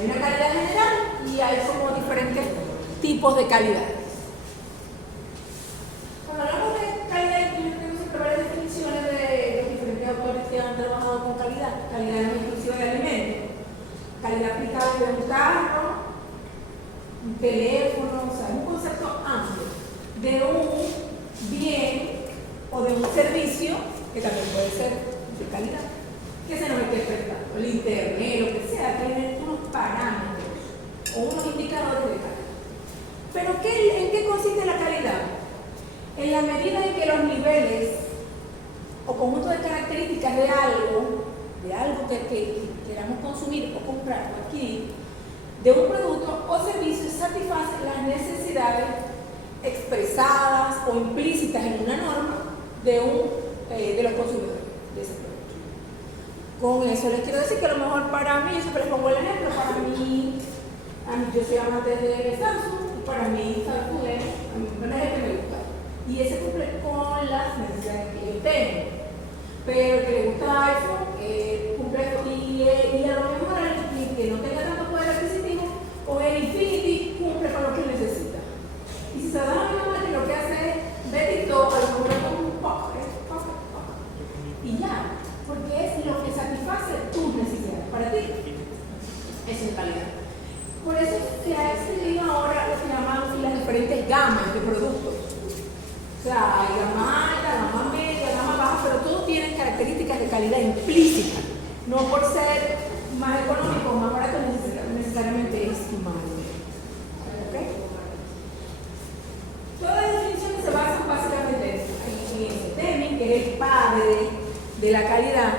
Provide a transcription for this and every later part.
Hay una calidad general y hay como diferentes tipos de calidad. Cuando hablamos de calidad, yo tengo siempre varias definiciones de los diferentes autores que han trabajado con calidad. Calidad no exclusiva de alimentos, calidad aplicable de un carro, un teléfono, o sea, un concepto amplio de un bien o de un servicio que también puede ser de calidad, que se nos esté prestando, el internet, lo que sea, tiene unos parámetros o unos indicadores de calidad. Pero ¿en qué consiste la calidad? En la medida en que los niveles o conjunto de características de algo que queramos consumir o comprar o adquirir, de un producto o servicio satisface las necesidades expresadas o implícitas en una norma de los consumidores de ese producto. Con eso les quiero decir que a lo mejor para mí, yo siempre les pongo el ejemplo, para mí yo soy amante de Samsung, y para mí Samsung es una gente que me gusta. Y ese cumple con las necesidades que yo tengo. Pero el que le gusta iPhone cumple y a lo mejor el que no tenga tanto poder adquisitivo o el Infinity cumple con lo que necesita. Y si se da a mi mamá que lo que hace es ver TikTok, a lo mejor es un poco. Y ya, porque es lo que satisface tus necesidades para ti. Eso es calidad. Por eso se ha extendido ahora lo que llamamos las diferentes gamas de productos. O sea, hay gama alta, gama media, gama baja, pero todos tienen características de calidad implícitas. No por ser más económico o más barato necesariamente es malo. ¿Okay? Todas las definiciones se basan básicamente en Deming, que es el padre de la calidad,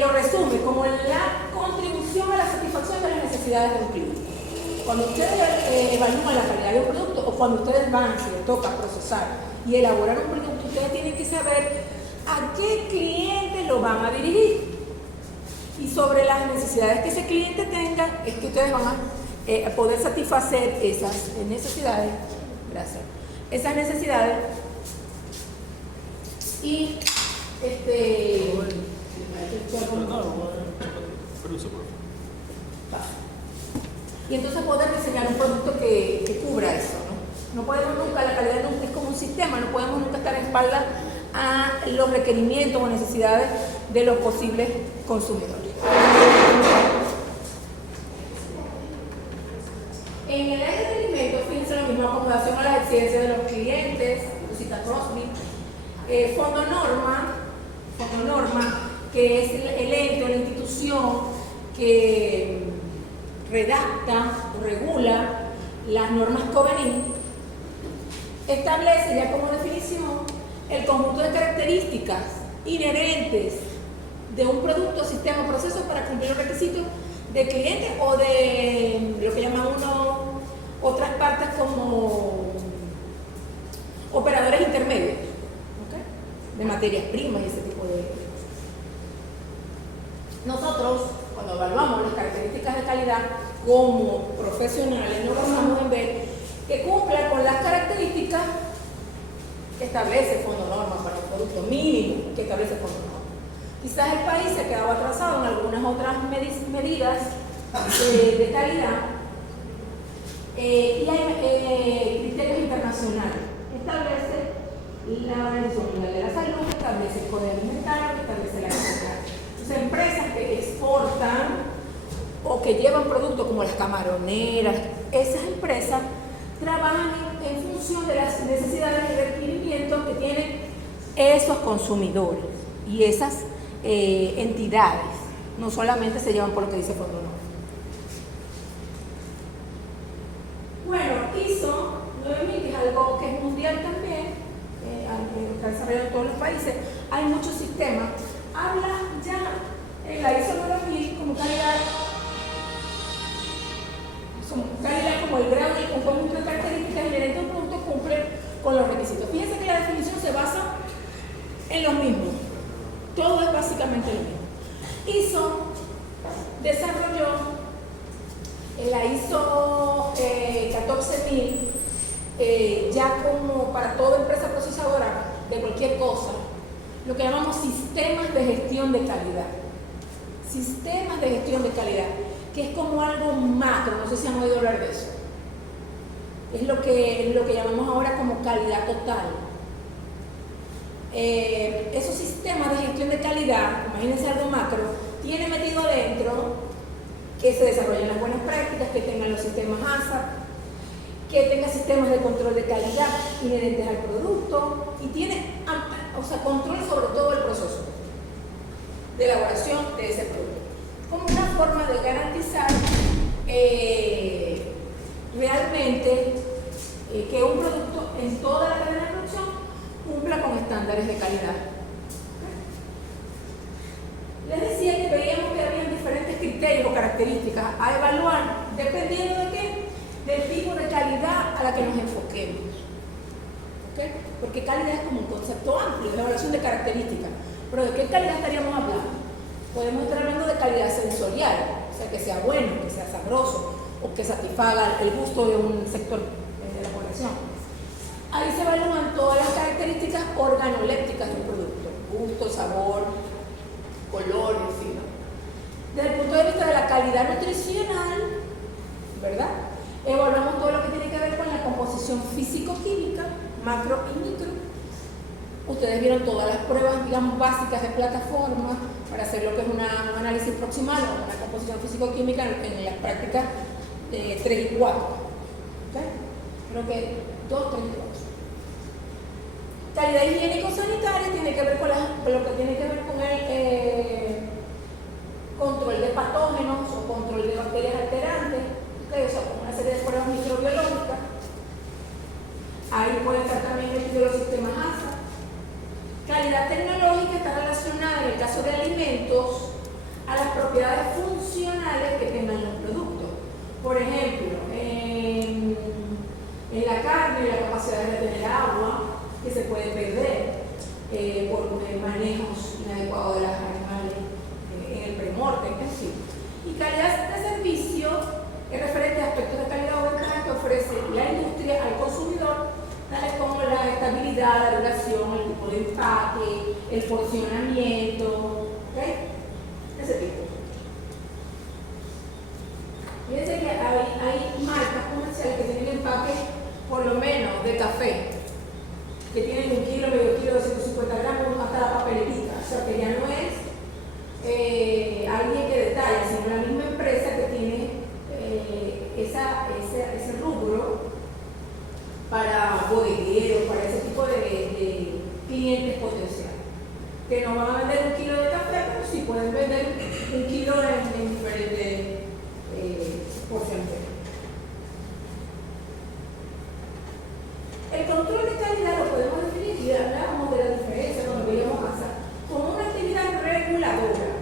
lo resume como la contribución a la satisfacción de las necesidades de un cliente. Cuando ustedes evalúan la calidad de un producto o cuando ustedes van, si les toca procesar y elaborar un producto, ustedes tienen que saber a qué cliente lo van a dirigir. Y sobre las necesidades que ese cliente tenga, es que ustedes van a poder satisfacer esas necesidades. Gracias. Esas necesidades. Y y entonces poder diseñar un producto que cubra eso, ¿no? No podemos nunca, la calidad es como un sistema, no podemos nunca estar en espalda a los requerimientos o necesidades de los posibles consumidores. En el área de alimentos, fíjense lo mismo, acomodación a las exigencias de los clientes, Lucita Crosby, Fondo Norma, que es el ente o la institución que redacta o regula las normas Covenant, establece ya como definición el conjunto de características inherentes de un producto, sistema o proceso para cumplir los requisitos de cliente o de lo que llaman otras partes como operadores intermedios, ¿okay? De materias primas y ese tipo de cosas. Nosotros, cuando evaluamos las características de calidad como profesionales, nos basamos en ver que cumpla con las características que establece el Fondo Norma para un producto mínimo que establece el Fondo Norma. Quizás el país se ha quedado atrasado en algunas otras medidas de calidad y hay criterios internacionales. Establece la Organización Mundial de la Salud, establece el Código Alimentario, establece la calidad. Entonces, empresas que exportan o que llevan productos como las camaroneras, esas empresas trabajan en función de las necesidades y requerimientos que tienen esos consumidores y esas entidades. No solamente se llevan por lo que dice Fondo Norma. Bueno, ISO 9000, que es algo que es mundial también, que está desarrollado en todos los países, hay muchos sistemas. Habla ya en la ISO 9000 como calidad como el grado y un conjunto de características inherentes a un producto cumple con los requisitos. Fíjense que la definición se basa en los mismos. Todo es básicamente lo mismo. ISO desarrolló la ISO 14000 ya como para toda empresa procesadora de cualquier cosa, lo que llamamos sistemas de gestión de calidad. Sistemas de gestión de calidad. que es como algo macro, no sé si han oído hablar de eso. Es lo que llamamos ahora como calidad total. Esos sistemas de gestión de calidad, imagínense algo macro, tiene metido adentro que se desarrollen las buenas prácticas, que tengan los sistemas HACCP, que tenga sistemas de control de calidad inherentes al producto y tiene, control sobre todo el proceso de elaboración de ese producto, como una forma de garantizar realmente que un producto en toda la cadena de producción cumpla con estándares de calidad. Les decía que veíamos que había diferentes criterios o características a evaluar dependiendo de qué, del tipo de calidad a la que nos enfoquemos. ¿Okay? Porque calidad es como un concepto amplio, es evaluación de características. Pero ¿de qué calidad estaríamos hablando? Podemos estar hablando de calidad sensorial, o sea, que sea bueno, que sea sabroso, o que satisfaga el gusto de un sector de la población. Ahí se evalúan todas las características organolépticas de un producto: gusto, sabor, color, en fin. Desde el punto de vista de la calidad nutricional, ¿verdad? Evaluamos todo lo que tiene que ver con la composición físico-química, macro y micro. Ustedes vieron todas las pruebas, digamos, básicas de plataforma para hacer lo que es un análisis proximal o una composición físico-química en las prácticas 3 y 4. ¿Okay? Creo que 2, 3 y 4. Calidad higiénico-sanitaria tiene que ver con lo que tiene que ver con el control de patógenos o control de bacterias alterantes, ¿okay? O sea, con una serie de pruebas microbiológicas. Ahí pueden estar también metidos los sistemas HACCP. Calidad tecnológica está relacionada, en el caso de alimentos, a las propiedades funcionales que tengan los productos. Por ejemplo, en la carne, la capacidad de retener agua, que se puede perder por manejos inadecuados de los animales en el premorte, en fin. Y calidad de servicio es referente a aspectos de calidad o ventajas que ofrece la industria al consumidor, tales como la estabilidad, la duración, el tipo de empaque, el porcionamiento, ¿okay? Ese tipo. Fíjense que hay marcas comerciales que tienen empaques por lo menos de café, que tienen 1 kilo, medio kilo, 250 gramos, hasta la papelerita. O sea que ya no es alguien que detalla, sino la misma empresa que tiene ese rubro para bodegueros, para ese tipo de clientes potenciales, que no van a vender 1 kilo de café, pero sí pueden vender 1 kilo en diferentes porciones. El control de calidad lo podemos definir, y hablábamos de la diferencia cuando veíamos HACCP, como una actividad reguladora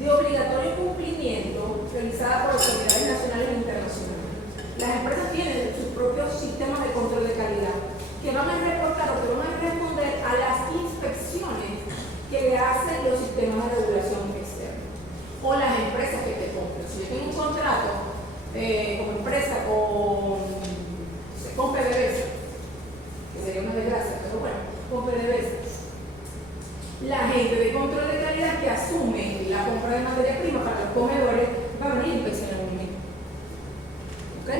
de obligatorio cumplimiento realizada por autoridades nacionales e internacionales. Las empresas tienen sus propios sistemas de control de calidad que van a reportar o que van a responder a las inspecciones que le hacen los sistemas de regulación externa o las empresas que te compran. Si yo tengo un contrato como empresa con PDVSA, que sería una desgracia, pero bueno, con PDVSA, la gente de control de calidad que asume la compra de materia prima para los comedores va a venir a inspeccionar un momento. ¿Ok?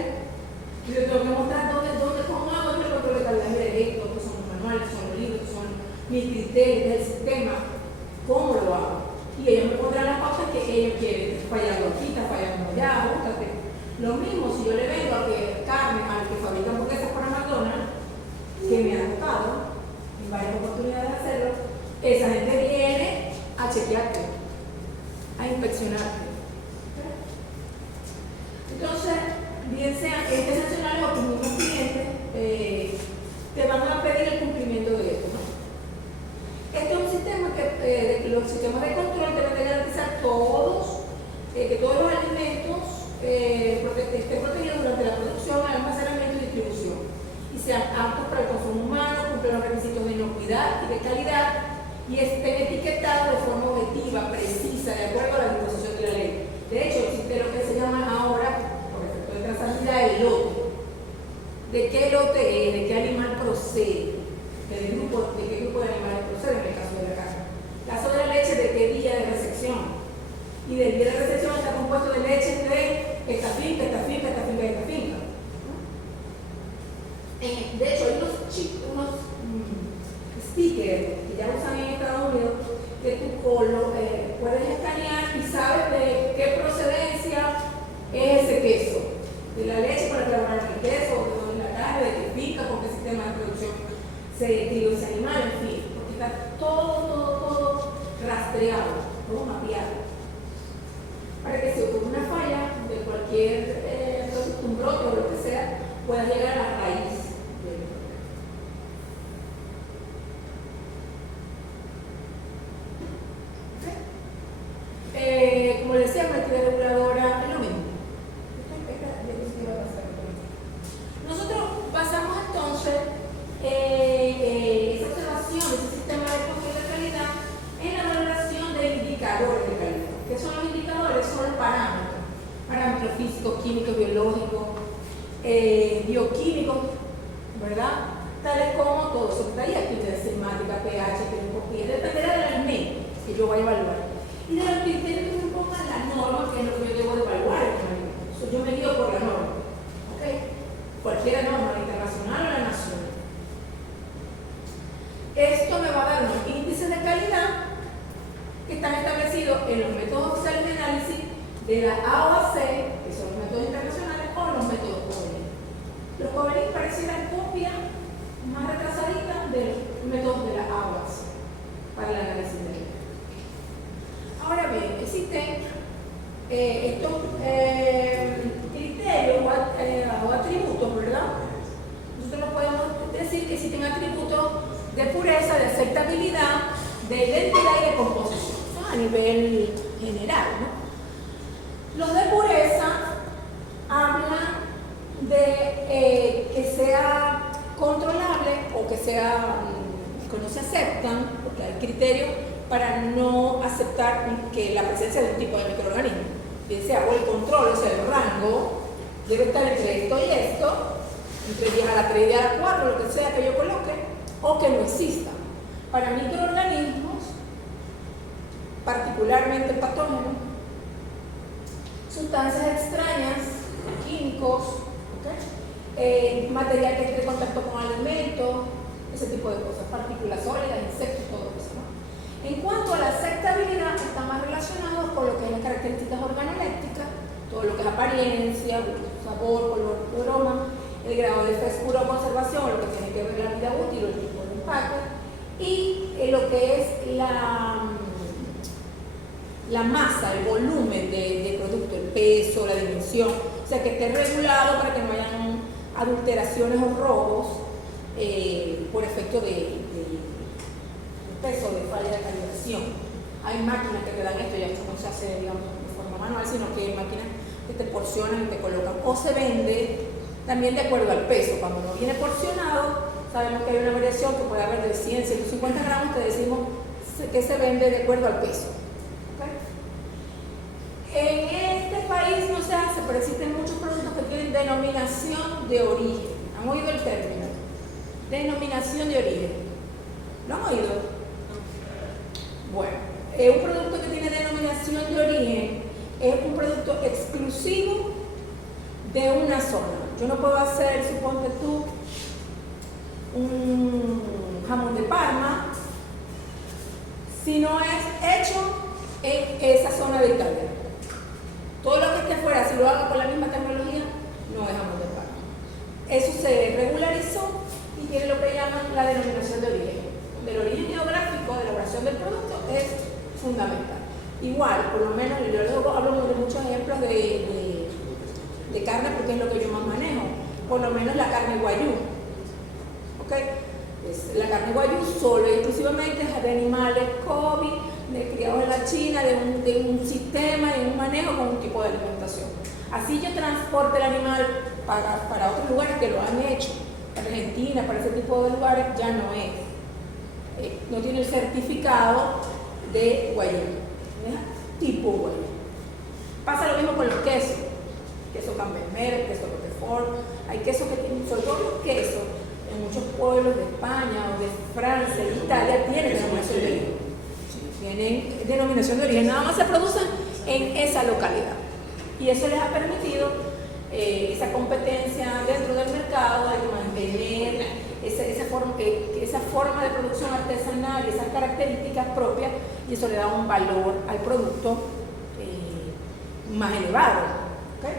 Y yo tengo que mostrar cómo hago yo el control de calidad. Mire, esto son los manuales, son los libros, son mis criterios del sistema, cómo lo hago. Y ellos me pondrán las pautas que ellos quieren. Fallando aquí, está fallando allá, búscate. Lo mismo si yo le vendo al que fabrica hamburguesas para McDonald's, que me ha tocado en varias oportunidades de hacerlo, esa gente viene a chequearte, a inspeccionarte. Entonces, bien sean nacionales o tus mismos clientes, te van a pedir el cumplimiento de esto, ¿no? Este es un sistema que los sistemas de control deben de garantizar que todos los alimentos estén protegidos durante la producción, almacenamiento y distribución y sean aptos para el consumo humano, cumplen los requisitos de inocuidad y de calidad y estén etiquetados de forma objetiva, precisa, de acuerdo a la disposición de la ley. De hecho, existe lo que se llama ahora, por efecto de trazabilidad, el lote. ¿De qué lote es? ¿De qué animal procede? ¿De qué grupo de animales procede en el caso de la carne? En el caso de la leche, ¿de qué día de recepción? Y del día de recepción hasta compuesto de leche de esta finca, esta finca, esta finca y esta finca. De hecho, hay unos stickers que ya usan en Estados Unidos que tú puedes escanear y sabes de qué procedencia es ese queso. De la leche para elaborar el queso, de la carne, de qué finca, con qué sistema de producción se crió ese animal, en fin, porque está todo rastreado, todo mapeado. Para que si ocurre una falla de cualquier producto, un brote o lo que sea, pueda llegar a la raíz del problema. Como les decía, la actividad reguladora es lo mismo. Nosotros basamos entonces esa observación, ese sistema de control de calidad en la valoración de indicadores de calidad. ¿Qué son los indicadores? Son los parámetros físicos, químicos, biológicos, bioquímicos, ¿verdad? Tales como todo eso que está ahí, actividad enzimática, pH, químico, dependerá del alimento que yo vaya a evaluar. Y de los criterios que me pongan la norma, que es lo que yo debo de evaluar en el alimento. Yo me guío por la norma, ¿ok? Cualquier norma, la internacional o la nacional. Esto me va a dar unos índices de calidad que están establecidos en los métodos oficiales de análisis de la AOAC, que son los métodos internacionales, o los métodos COBENI. Los COBENI parecieran copia más retrasadita de los métodos de la AOAC para el análisis de calidad. Ahora bien, existen estos criterios o atributos, ¿verdad? Nosotros podemos decir que existen atributos de pureza, de aceptabilidad, de identidad y de composición, ¿no? A nivel general, ¿no? Los de pureza hablan de que sea controlable o que no se aceptan, porque hay criterios para no aceptar que la presencia de un tipo de microorganismo, bien sea o el control, o sea, el rango, debe estar entre esto y esto, entre 10 a la 3 y 10 a la 4, lo que sea que yo coloque, o que no exista. Para microorganismos, particularmente patógenos, sustancias extrañas, químicos, ¿okay? Material que entre en contacto con alimentos, ese tipo de cosas, partículas sólidas, insectos, todo eso, ¿no? En cuanto a la aceptabilidad, está más relacionado con lo que es las características organolépticas, todo lo que es apariencia, sabor, color, aroma, el grado de frescura o conservación, lo que tiene que ver con la vida útil o el tipo de impacto, y lo que es la masa, el volumen de producto, el peso, la dimensión, o sea, que esté regulado para que no hayan adulteraciones o robos por efecto de peso, de falla de calibración. Hay máquinas que te dan esto, ya esto no se hace, digamos, de forma manual, sino que hay máquinas que te porcionan y te colocan, o se vende también de acuerdo al peso. Cuando no viene porcionado, sabemos que hay una variación que puede haber de 100, 150 gramos, te decimos que se vende de acuerdo al peso. ¿Okay? En este país no se hace, pero existen muchos productos que tienen denominación de origen. ¿Han oído el término? Denominación de origen. ¿Lo han oído? Bueno, un producto que tiene denominación de origen es un producto exclusivo de una zona. Yo no puedo hacer, suponte tú, un jamón de Parma si no es hecho en esa zona de Italia. Todo lo que esté afuera, si lo hago con la misma tecnología, no es jamón de Parma. Eso se regularizó y tiene lo que llaman la denominación de origen. El origen geográfico de la elaboración del producto es fundamental. Igual, por lo menos, yo hablo de muchos ejemplos de carne porque es lo que yo más manejo. Por lo menos la carne guayú. ¿Okay? La carne guayú solo y exclusivamente es de animales COVID, de criados en la China, de un sistema y un manejo con un tipo de alimentación. Así yo transporte el animal para otros lugares que lo han hecho. Para Argentina, para ese tipo de lugares, ya no es. No tiene el certificado de guayú, tipo guayú. Pasa lo mismo con los quesos. Queso Camembert, queso Roquefort. Hay quesos que tienen, sobre todo los quesos, en muchos pueblos de España o de Francia, de Italia, tienen denominación de origen. Tienen denominación de origen, nada más se producen en esa localidad. Y eso les ha permitido esa competencia dentro del mercado, de mantener esa forma de producción artesanal, esas características propias, y eso le da un valor al producto más elevado. ¿Okay?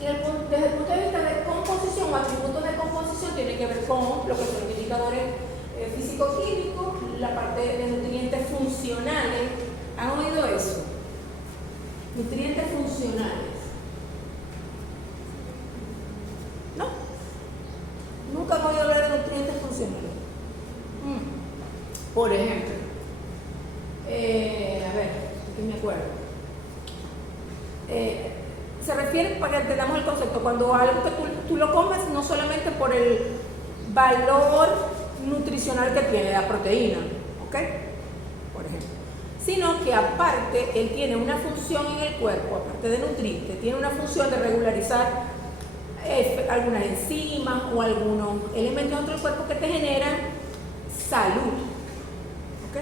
Y desde el punto de vista de composición o atributos de composición, tiene que ver con lo que son los indicadores físico-químicos, la parte de nutrientes funcionales. ¿Han oído eso? Nutrientes funcionales. ¿No? Nunca han oído hablar de nutrientes funcionales. Por ejemplo, a ver, que me acuerdo. Se refiere, para que entendamos el concepto, cuando algo que tú lo comes no solamente por el valor nutricional que tiene la proteína, ¿ok? Por ejemplo, sino que aparte él tiene una función en el cuerpo, aparte de nutrirte, tiene una función de regularizar algunas enzimas o algunos elementos dentro del cuerpo que te generan salud, ¿ok?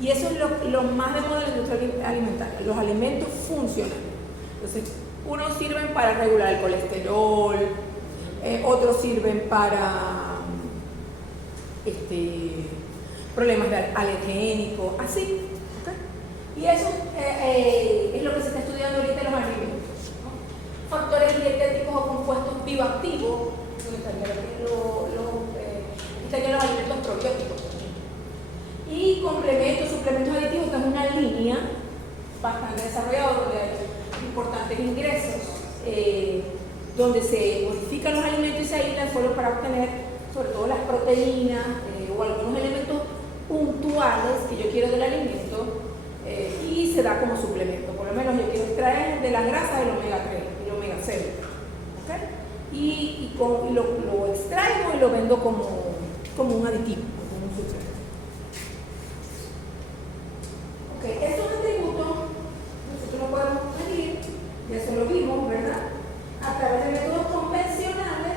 Y eso es lo más de moda en la industria alimentaria, los alimentos funcionales. Entonces, unos sirven para regular el colesterol, otros sirven para problemas alergénicos, así. ¿Okay? Y eso es lo que se está estudiando ahorita en los alimentos, ¿no? Factores dietéticos o compuestos bioactivos, estarían los alimentos probióticos. Y complementos, suplementos aditivos, que es una línea bastante desarrollada, donde hay importantes ingresos, donde se modifican los alimentos y se aíslan solo para obtener sobre todo las proteínas o algunos elementos puntuales que yo quiero del alimento, y se da como suplemento. Por lo menos yo quiero extraer de las grasas el omega 3 y el omega 6, ¿okay? y lo extraigo y lo vendo como un aditivo, como un suplemento. Okay. Estos atributos nosotros lo podemos medir, ya eso lo vimos, ¿verdad? A través de métodos convencionales,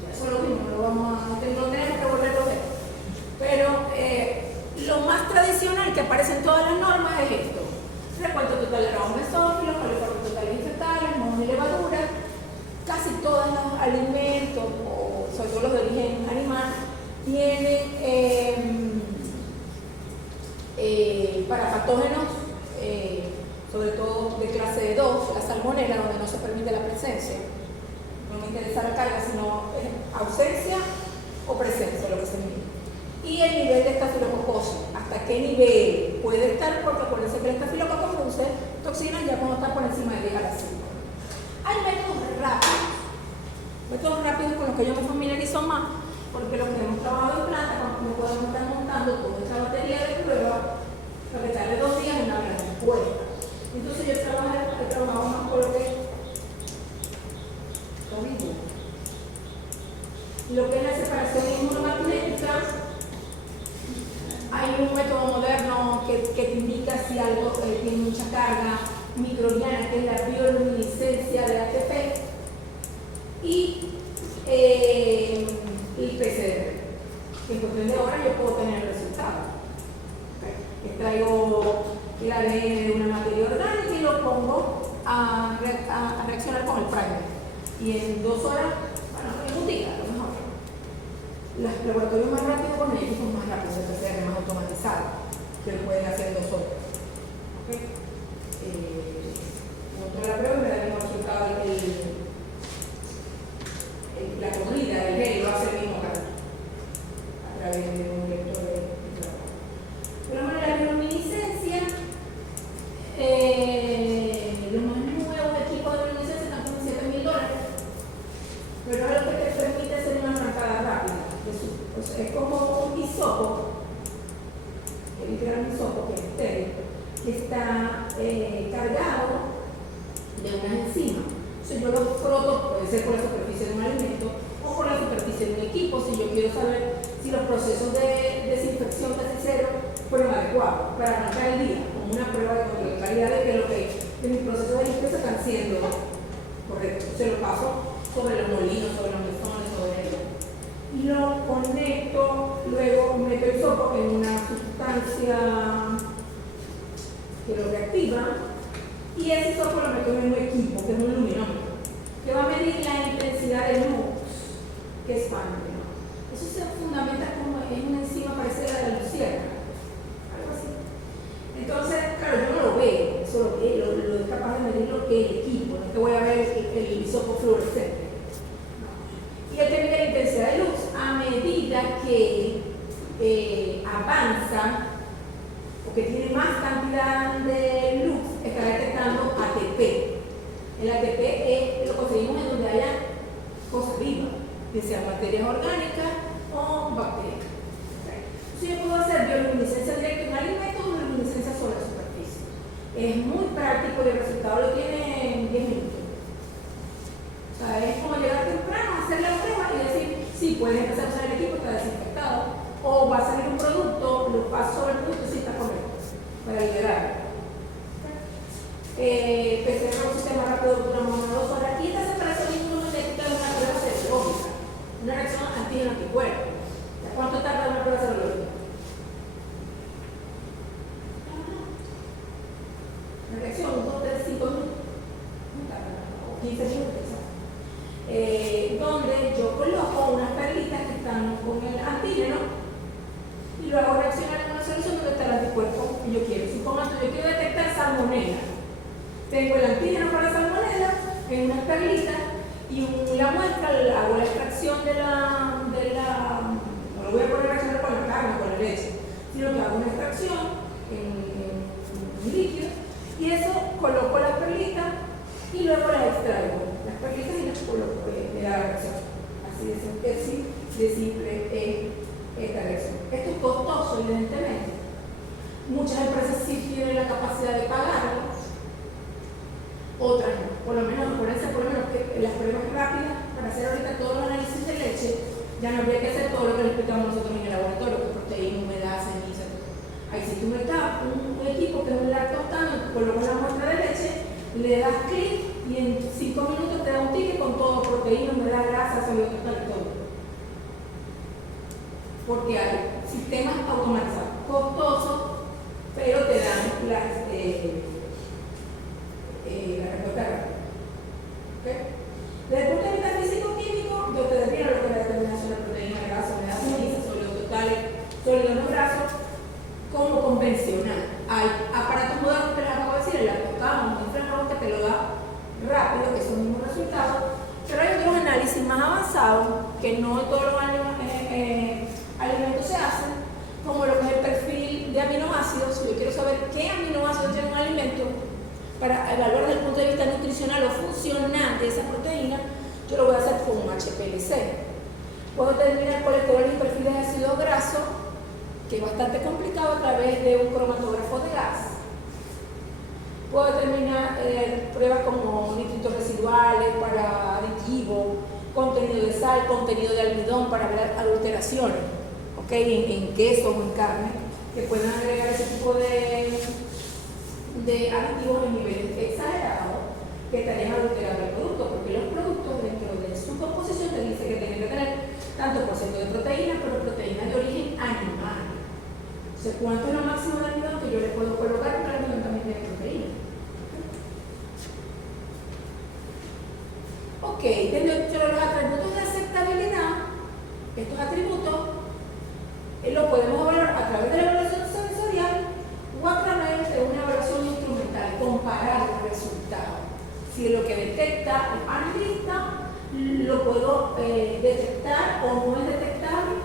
ya eso lo vimos, no tenemos que volverlo a ver. Pero lo más tradicional que aparece en todas las normas es esto: recuento total de aromas mesófilos, coliformes totales infectables, mohos y levaduras. Casi todos los alimentos, o sobre todo los de origen animal, tienen parapatógenos, sobre todo de clase 2, la salmonela, donde no se permite la presencia. No me interesa la carga, sino ausencia o presencia, lo que se mide. Y el nivel de estafilococosis, hasta qué nivel puede estar, porque acuérdense que el estafilococo produce toxinas ya cuando está por encima de 10 a la 5. Hay métodos rápidos con los que yo me familiarizo más, porque los que hemos trabajado en planta, cuando me podemos estar montando toda esta batería de pruebas, lo que tarde 2 días en una gran respuesta. Entonces yo he trabajado más con lo que es la separación inmunomagnética. Hay un método moderno que te indica si algo tiene mucha carga microbiana, que es la bioluminiscencia de ATP, y el PCR, que en cuestión de horas yo puedo tener el resultado. Okay. Extraigo el ADN de una materia orgánica y lo pongo a reaccionar con el primer. Y en 2 horas, bueno, en un día a lo mejor. Los laboratorios más rápidos, bueno, ellos son más rápidos, el PCR más automatizado, que lo pueden hacer en 2 horas. ¿Okay? Monto la prueba y me da el mismo resultado la comida, el gel, lo hace el mismo canal a través de un lector de trabajo. Pero bueno, la bioluminiscencia, los más nuevos equipos de bioluminiscencia están como $7,000, pero es lo que te permite hacer una arrancada rápida. O sea, es como un hisopo, el gran hisopo que es estéril, que está cargado de una enzima. Entonces yo lo froto, puede ser por la superficie de un alimento o por la superficie de un equipo, si yo quiero saber si los procesos de desinfección casi cero fueron adecuados para arrancar el día, como una prueba de control de calidad de que mis procesos de limpieza están siendo correctos. Se lo paso sobre los molinos, sobre los mesones, sobre el... Lo conecto, luego meto el hisopo en una sustancia que lo reactiva, Y ese software lo meto en un equipo, que es un luminómetro, que va a medir la intensidad de luz que expande, ¿no? Eso se fundamenta como es una enzima parecida a la luciérnaga, algo así. Entonces, claro, yo no lo veo, eso lo es capaz de medir lo que el equipo, no es que voy a ver el hisopo fluorescente. No. Y él te mide la intensidad de luz a medida que avanza o que tiene más cantidad de luz, está detectando ATP. El ATP lo conseguimos en donde haya cosas vivas, que sean materias orgánicas o bacterias. Si yo puedo hacer bioluminiscencia directa en alimentos o bioluminiscencia sobre la superficie. Es muy práctico y el resultado lo tiene en 10 minutos. O sea, es como llegar temprano, hacer la prueba y decir, sí, puedes empezar a usar el equipo, está desinfectado, o va a salir un producto, lo paso sobre el producto y sí está correcto, para liberarlo. PCR es un sistema rápido que dura más de 2 horas y esta separación inmunológica es una prueba serológica, una reacción antígeno-anticuerpo. ¿Cuánto tarda una prueba serológica? Una reacción, 2, 3, 5 minutos, o 15 minutos, donde yo coloco unas perlitas que están con el antígeno y lo hago reaccionar con una solución donde está el anticuerpo que yo quiero. Supongamos que yo quiero detectar salmonela. Tengo el antígeno para la salmonela en unas perlitas y la muestra, hago la extracción de la no lo voy a poner a reaccionar con la carne, con la leche, sino que hago una extracción en líquido y eso coloco las perlitas y luego las extraigo. Las perlitas y las coloco de la reacción. Así de simple es esta reacción. Esto es costoso, evidentemente. Muchas empresas sí tienen la capacidad de pagarlo, otras no. Por lo menos que las pruebas rápidas para hacer ahorita todos los análisis de leche, ya no habría que hacer todo lo que le explicamos nosotros en el laboratorio, que proteína, humedad, ceniza. Ahí si tú metas un equipo que es un lactostano, colocas la muestra de leche, le das clic y en 5 minutos te da un ticket con todo, proteína, humedad, grasa, sólido total, todo. Porque hay sistemas automatizados, costosos, pero te dan la respuesta rápida. ¿Okay? Desde el punto de vista físico-químico, yo te defino lo que es la determinación de proteína, grasa, humedad, ceniza, sólidos totales, sólidos no grasos, como convencional. Hay aparatos modernos que les acabo de decir, el lactocamo, un inflamador que te lo da rápido, que son los mismos resultados, pero hay otros análisis más avanzados que no todos los alimentos se hacen, como lo que es el perfil de aminoácidos. Si yo quiero saber qué aminoácidos tiene un alimento para evaluar desde el punto de vista nutricional o funcional de esa proteína, yo lo voy a hacer con un HPLC. Puedo determinar colesterol y perfiles de ácido graso, que es bastante complicado a través de un cromatógrafo de gas. Puedo determinar pruebas como nitritos residuales para aditivos, contenido de sal, contenido de almidón para ver adulteraciones, ¿okay? en queso o en carne, que puedan agregar ese tipo de aditivos en niveles exagerados que estarían adulterando el producto, porque los productos dentro de su composición te dice que tienen que tener tanto por ciento de proteína, pero proteína de origen animal. O sea, ¿cuánto es lo máximo de almidón que yo le puedo colocar? Porque el almidón también tiene proteína. Ok, dentro de los atributos de aceptabilidad, estos atributos los podemos evaluar a través de la evaluación sensorial o a través de una evaluación instrumental, comparar los resultados. Si lo que detecta el analista lo puedo detectar o no es detectable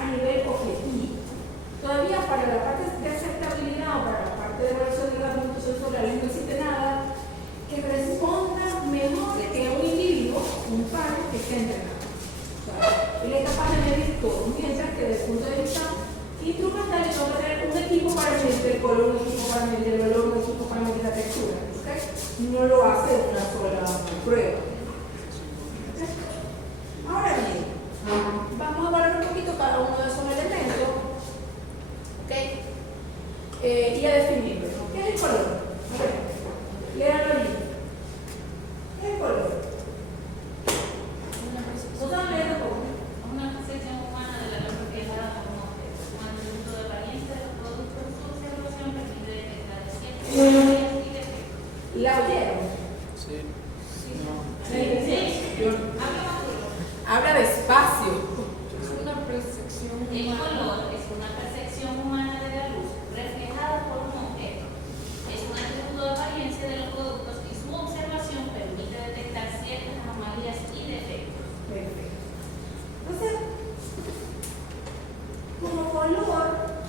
a nivel objetivo. Todavía para la parte de aceptabilidad o para la parte de evaluación de los atributos sensoriales no existe nada que responda mejor que un individuo, un par que esté entrenado. O sea, él es capaz de medir todo, mientras que desde el punto de vista instrumental yo tengo que tener un equipo para medir el color, un equipo para medir el olor, un equipo para medir la textura. ¿Okay? No lo hace una sola prueba. ¿Okay? Ahora bien, vamos a evaluar un poquito cada uno de esos elementos, ¿okay? Y a definirlos. ¿Qué es el color? Léanlo allí. ¿Qué es el color? Una concepción humana de la propiedad como atributo de apariencia de los productos, su observación permite detectar ciertos y defectos. ¿La oyeron? Sí. Habla despacio. Es una percepción El humana. color es una percepción humana de la luz reflejada por un objeto. Es un atributo de apariencia de los productos y su observación permite detectar ciertas anomalías y defectos. Perfecto. Entonces, como color,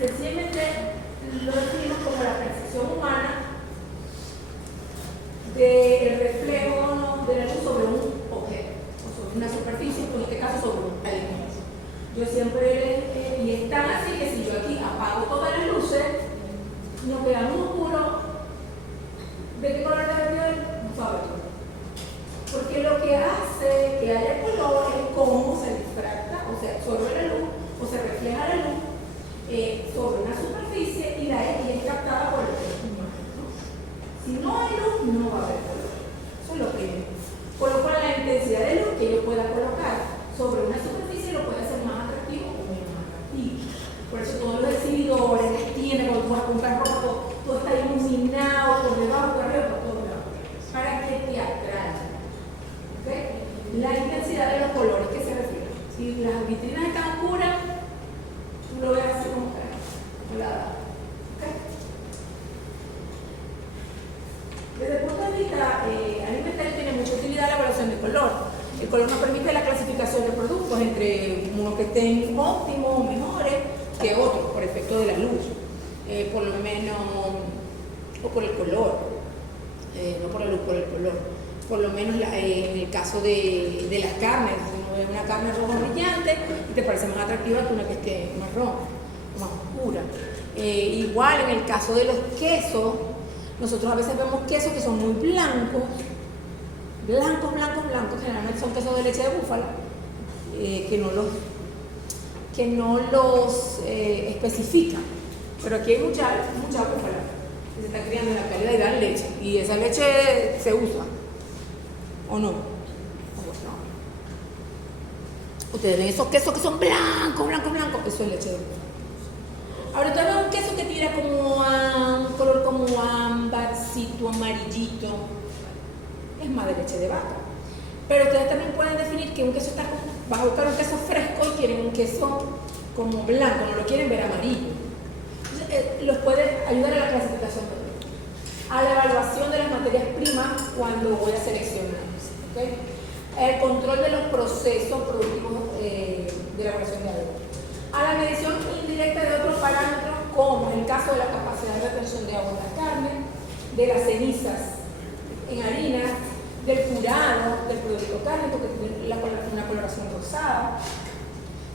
sencillamente lo definimos como la percepción humana del reflejo, ¿no?, de la luz sobre un objeto o sobre una superficie, o en este caso sobre un alimento. Yo siempre, y es tan así que si yo aquí apago todas las luces, nos queda muy oscuro. ¿De qué color debe ser? No sabemos. Porque lo que hace que haya color es cómo se difracta, o sea, absorbe la luz o se refleja la luz sobre una superficie y es captada por el imagen, ¿no? Si no hay luz, no va a haber color. Eso es lo primero. Por lo cual, la intensidad de luz que yo pueda colocar sobre una superficie lo puede hacer más atractivo o menos atractivo. Por eso todos los exhibidores, las tiendas, cuando tú vas a comprar ropa, todo está iluminado por debajo, por arriba, por todos lados, para que te atraiga. ¿Okay? La intensidad de los colores que se reflejan. Si las vitrinas están oscuras, tú lo ves así como colada. ¿Okay? Desde el punto de vista alimentario tiene mucha utilidad la evaluación de color. El color nos permite la clasificación de productos entre unos que estén óptimos o mejores que otros por efecto de la luz, por lo menos, o por el color, no por la luz, por el color. Por lo menos en el caso de las carnes, uno ve una carne roja brillante y te parece más atractiva que una que esté marrón, más oscura. Igual en el caso de los quesos, nosotros a veces vemos quesos que son muy blancos, generalmente son quesos de leche de búfala, que no los especifican, pero aquí hay mucha búfala que se está criando en la calidad y dan leche, y esa leche se usa, ¿o no? Ustedes ven esos quesos que son blancos, eso es leche de búfala. Ahora ustedes ven un queso que tiene como un color como ámbarcito, amarillito, es más de leche de vaca. Pero ustedes también pueden definir que un queso está como, van a buscar un queso fresco y quieren un queso como blanco, no lo quieren ver amarillo. Entonces, los puede ayudar a la clasificación de productos, a la evaluación de las materias primas cuando voy a seleccionar, ¿okay? El control de los procesos productivos de elaboración de algo, a la medición indirecta de otros parámetros como en el caso de la capacidad de retención de agua en la carne, de las cenizas en harina, del curado del producto cárnico que tiene una coloración rosada,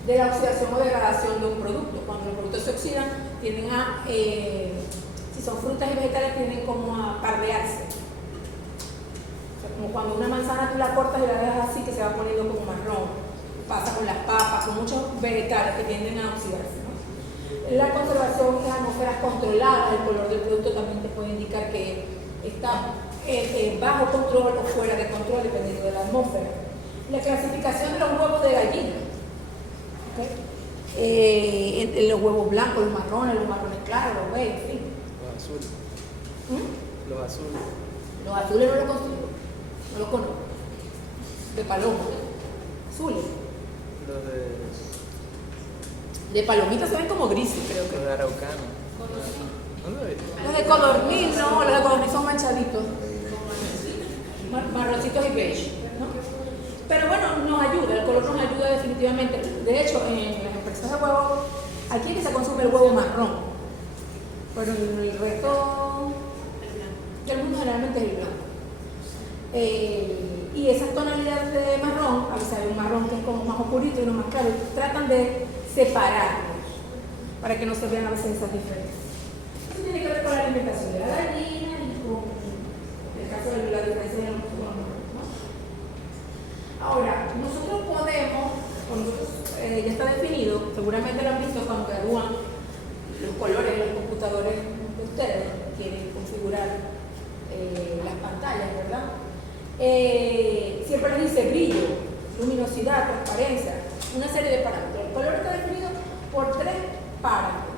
de la oxidación o degradación de un producto. Cuando los productos se oxidan, tienden a, si son frutas y vegetales, tienden como a pardearse. O sea, como cuando una manzana tú la cortas y la dejas así, que se va poniendo como marrón. Pasa con las papas, con muchos vegetales que tienden a oxidarse, ¿no? La conservación en atmósferas controladas, el color del producto también te puede indicar que está bajo control o fuera de control, dependiendo de la atmósfera. La clasificación de los huevos de gallina, ¿okay? Los huevos blancos, los marrones claros, los verdes, en fin. Los azules. Los azules. Los azules no los construyo, no los conozco. De paloma, azules. Los de palomitas se ven como grises, creo que. Los de araucano. ¿No lo ves? Los de codorniz, no, los de codorniz son manchaditos. Marroncitos y beige, ¿no? Pero bueno, nos ayuda, el color nos ayuda definitivamente. De hecho, en las empresas de huevos, aquí es que se consume el huevo marrón, pero en el resto del mundo generalmente es el blanco. Y esas tonalidades de marrón, a veces hay un marrón que es como más oscurito y uno más claro, tratan de separarlos para que no se vean a veces esas diferencias. Eso tiene que ver con la alimentación de la gallina y con el caso de la diferencia de los humanos, ¿no? Ahora, nosotros podemos, ya está definido, seguramente lo han visto cuando gradúan los colores de los computadores de ustedes, quieren configurar las pantallas, ¿verdad? Siempre les dice brillo, luminosidad, transparencia, una serie de parámetros. El color está definido por 3 parámetros.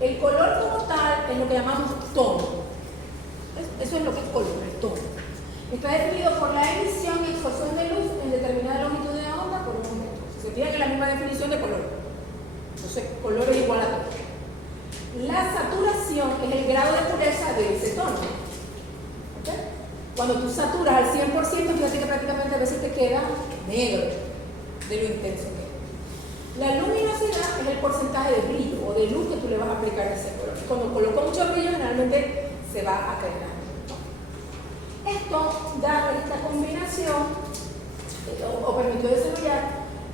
El color como tal es lo que llamamos tono. Eso es lo que es color, el tono. Está definido por la emisión y absorción de luz en determinada longitud de onda por un momento. Se tiene que la misma definición de color. Entonces, color es igual a tono. La saturación es el grado de pureza de ese tono. ¿Okay? Cuando tú saturas al 100%, fíjate que prácticamente a veces te queda negro de lo intenso que es. La luminosidad es el porcentaje de brillo o de luz que tú le vas a aplicar a ese color. Cuando coloco mucho brillo, generalmente se va a caer. Esto da esta combinación, o permitió desarrollar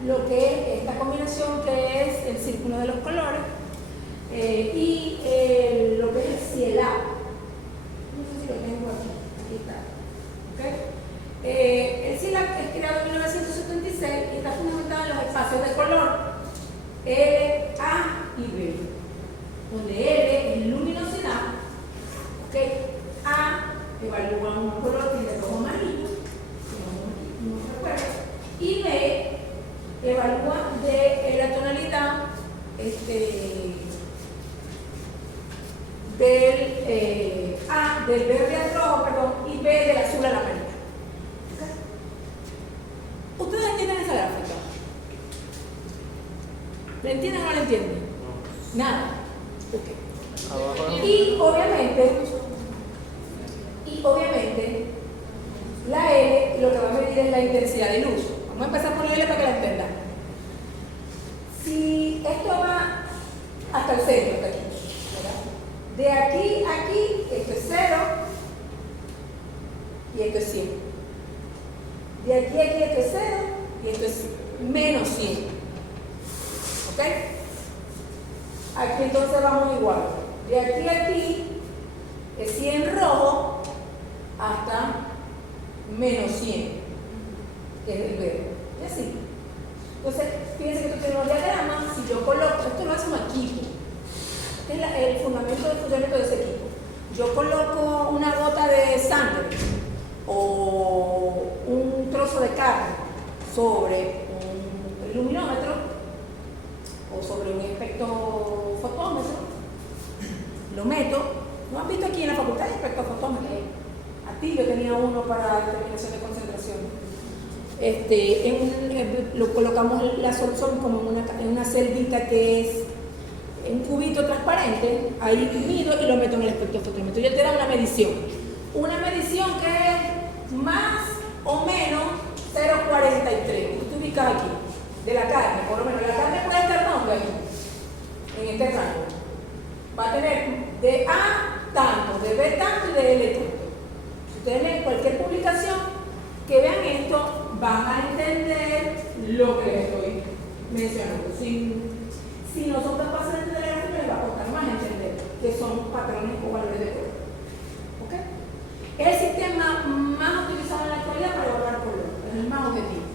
lo que es esta combinación que es el círculo de los colores y lo que es el cielado. No sé si lo tengo aquí está. ¿Okay? El cielado es creado en 1976 y está fundamentado en los espacios de color L, A y B, donde L es luminosidad, ¿okay? A evalúa un color que es de rojo amarillo, no recuerdo, y B evalúa de la tonalidad del A, del verde al rojo, perdón, y B del azul al amarillo. ¿Okay? ¿Ustedes entienden esa gráfica? ¿La entienden o no la entienden? No. Nada. Okay. Abajo. Y obviamente, la L lo que va a medir es la intensidad de luz. Vamos a empezar por la L para que la entendan. Si esto va hasta el centro, hasta aquí, ¿verdad? De aquí a aquí, esto es 0 y esto es 100. De aquí a aquí, esto es 0 y esto es menos 100. ¿Ok? Aquí entonces vamos igual. De aquí a aquí es 100 rojo hasta menos 100, que es el verde. Y así. Entonces, fíjense que esto tiene unos diagramas. Si yo coloco, esto lo hace un equipo. Este es el fundamento del funcionamiento de ese equipo. Yo coloco una gota de sangre o un trozo de carne sobre un luminómetro o sobre un espectrofotómetro, lo meto. ¿No han visto aquí en la facultad de espectrofotómetro? A ti yo tenía uno para determinación de concentración. Lo colocamos la solución como en una celda que es un cubito transparente, ahí mido y lo meto en el espectrofotómetro. Y él te da una medición que es más o menos 0,43. Tú te ubicas aquí, de la carne, por lo menos. La carne puede estar dando aquí, en este rango. Va a tener de A tanto, de B tanto y de L tanto. Si ustedes leen cualquier publicación que vean esto, van a entender lo que les estoy mencionando. Si no son capaces de entender esto, les va a costar más entender que son patrones o valores de color. ¿Ok? Es el sistema más utilizado en la actualidad para evaluar color, es el más objetivo.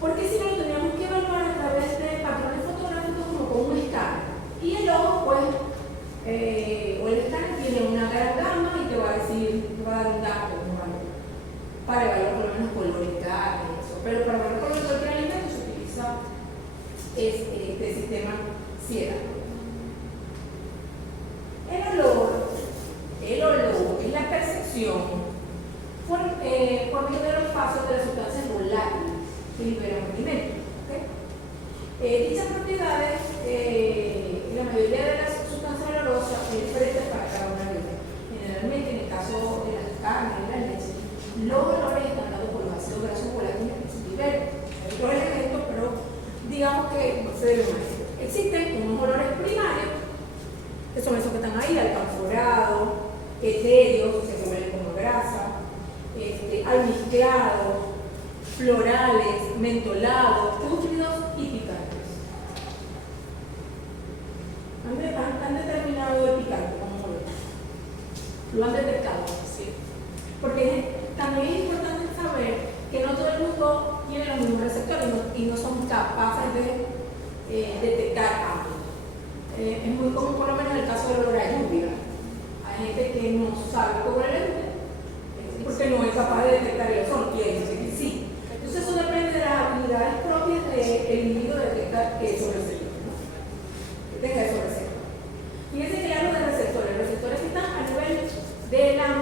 Porque si no, lo teníamos que evaluar a través de patrones fotográficos como con un escáner. Y el ojo, pues, o el escáner tiene una gran gama y te va a decir, te va a dar un dato, un valor, para evaluar por lo menos colores, carne, eso. Pero para evaluar color de cualquier alimento se utiliza este sistema ciega. El olor es la percepción por medio del olfato de las sustancias volátiles que liberan un alimento. ¿Okay? Dichas propiedades, la mayoría de las sustancias olorosas es diferente para cada una de ellas. Generalmente, en el caso de las carnes y la leche, los olores están dados por los ácidos grasos volátiles que se liberan. Hay otros elementos, pero digamos que no se debe más. Existen unos olores primarios, que son esos que están ahí, alcanforado, etéreos, o sea, que huelen como grasa, almizclados, florales, mentolados, pútridos y picantes. ¿Han determinado el picante como olor? ¿Lo han detectado? Sí. Porque también es importante saber que no todo el mundo tiene los mismos receptores y no son capaces de detectar ambos. Es muy común, por lo menos en el caso del olor a lluvia. Hay gente que no sabe cómo huele la lluvia porque no es capaz de detectar el ozón y hay gente que sí. Entonces eso depende de las habilidades propias del individuo de detectar esos receptores, ¿no? Que tenga esos receptores. Fíjense que hablo de receptores. Los receptores que están a nivel de la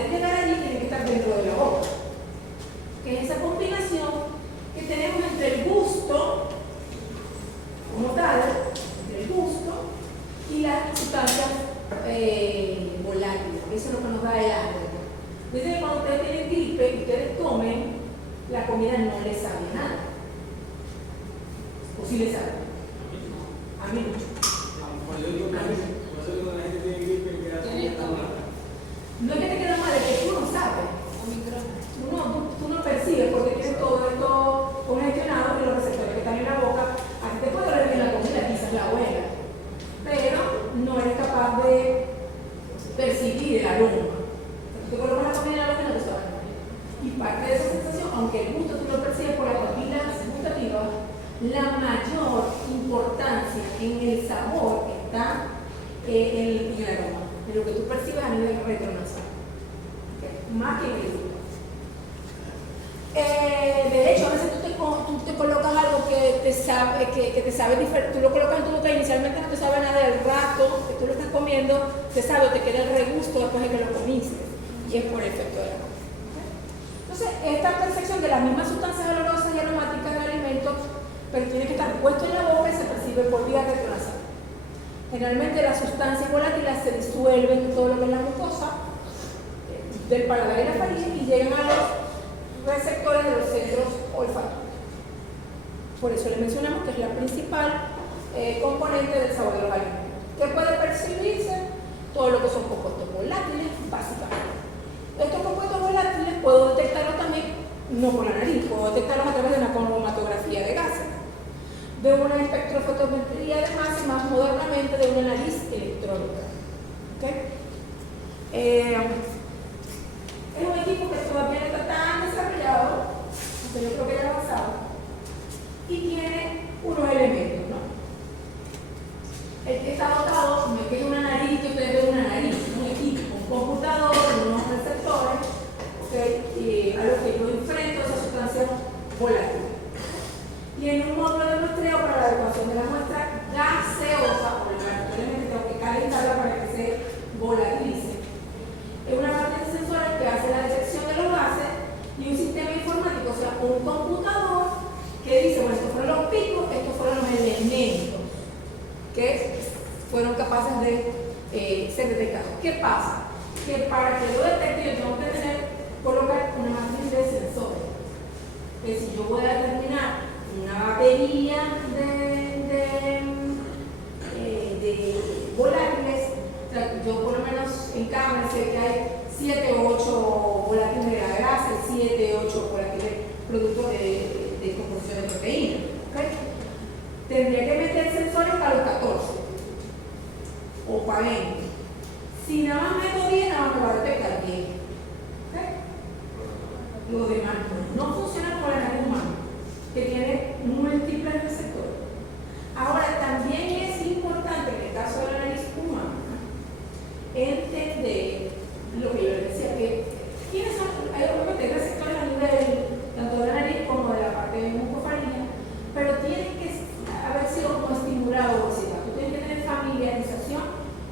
poder llegar allí tiene que estar dentro de la boca, que es esa combinación que tenemos entre el gusto como tal, entre el gusto y las sustancias volátiles. Eso es lo que nos da el hambre. Desde cuando ustedes tienen gripe y ustedes comen, la comida no les sabe a nada. ¿O sí les sabe? A mí no. No es que te quede mal, es que tú no sabes. Tú no percibes porque tienes todo esto congestionado y los receptores que están en la boca. A ti te puede oler bien la comida, quizás la abuela, pero no eres capaz de percibir el aroma. Tú te colocas la comida en la boca y no te sabe. Y parte de esa sensación, aunque el gusto tú lo percibes por las papilas gustativas, la mayor importancia en el sabor está en el aroma, en lo que tú percibes a nivel retronasal, ¿okay? Más que en el gusto. De hecho, a veces tú te colocas algo que te sabe diferente, tú lo colocas en tu boca y inicialmente no te sabe nada, del rato que tú lo estás comiendo, te sabe o te queda el regusto después de que lo comiste, y es por efecto de la boca. Entonces, esta percepción de las mismas sustancias olorosas y aromáticas del alimento, pero tiene que estar puesto en la boca y se percibe por vía retronasal. Generalmente las sustancias volátiles se disuelven en todo lo que es la mucosa del paladar y la faringe y llegan a los receptores de los centros olfatorios. Por eso le mencionamos que es la principal componente del sabor de los alimentos. ¿Qué puede percibirse? Todo lo que son compuestos volátiles, básicamente. Estos compuestos volátiles puedo detectarlos también, no por la nariz, puedo detectarlos a través de una cromatografía de gases, de una espectrofotometría de masa y más modernamente de una nariz electrónica. ¿Okay? Es un equipo que todavía no está tan desarrollado, aunque yo creo que ya ha avanzado, y tiene unos elementos, ¿no? El que está dotado, no es que es una nariz, que ustedes ven una nariz, un equipo, un computador, unos receptores, ¿okay? A los que yo enfrento esas sustancias volátiles. Y en un módulo de muestreo para la adecuación de la muestra gaseosa, obligatoriamente tengo que calentarla para que se volatilice. Es una parte sensorial que hace la detección de los gases y un sistema informático, o sea, un computador que dice, bueno, estos fueron los picos, estos fueron los elementos que fueron capaces de ser detectados. ¿Qué pasa? Que para que lo detecte yo tengo que colocar una matriz de sensores. Que si yo voy a determinar una batería de volátiles, o sea, yo por lo menos en cámara sé que hay 7 o 8 volátiles de la grasa, 7 o 8 volátiles productos de composición de proteína. ¿Okay? Tendría que meter sensores para los 14 o para 20. Si nada más meto 10, nada más me va a detectar 10. ¿Okay? Lo demás no funciona como la nariz humana, que tiene múltiples receptores. Ahora, también es importante en el caso de la nariz humana entender lo que yo les decía, que ¿quiénes son? Hay obviamente receptores a nivel tanto de la nariz como de la parte mucofaríngea, pero tienen que haber sido como estimulado obesidad. Tú tienes que tener familiarización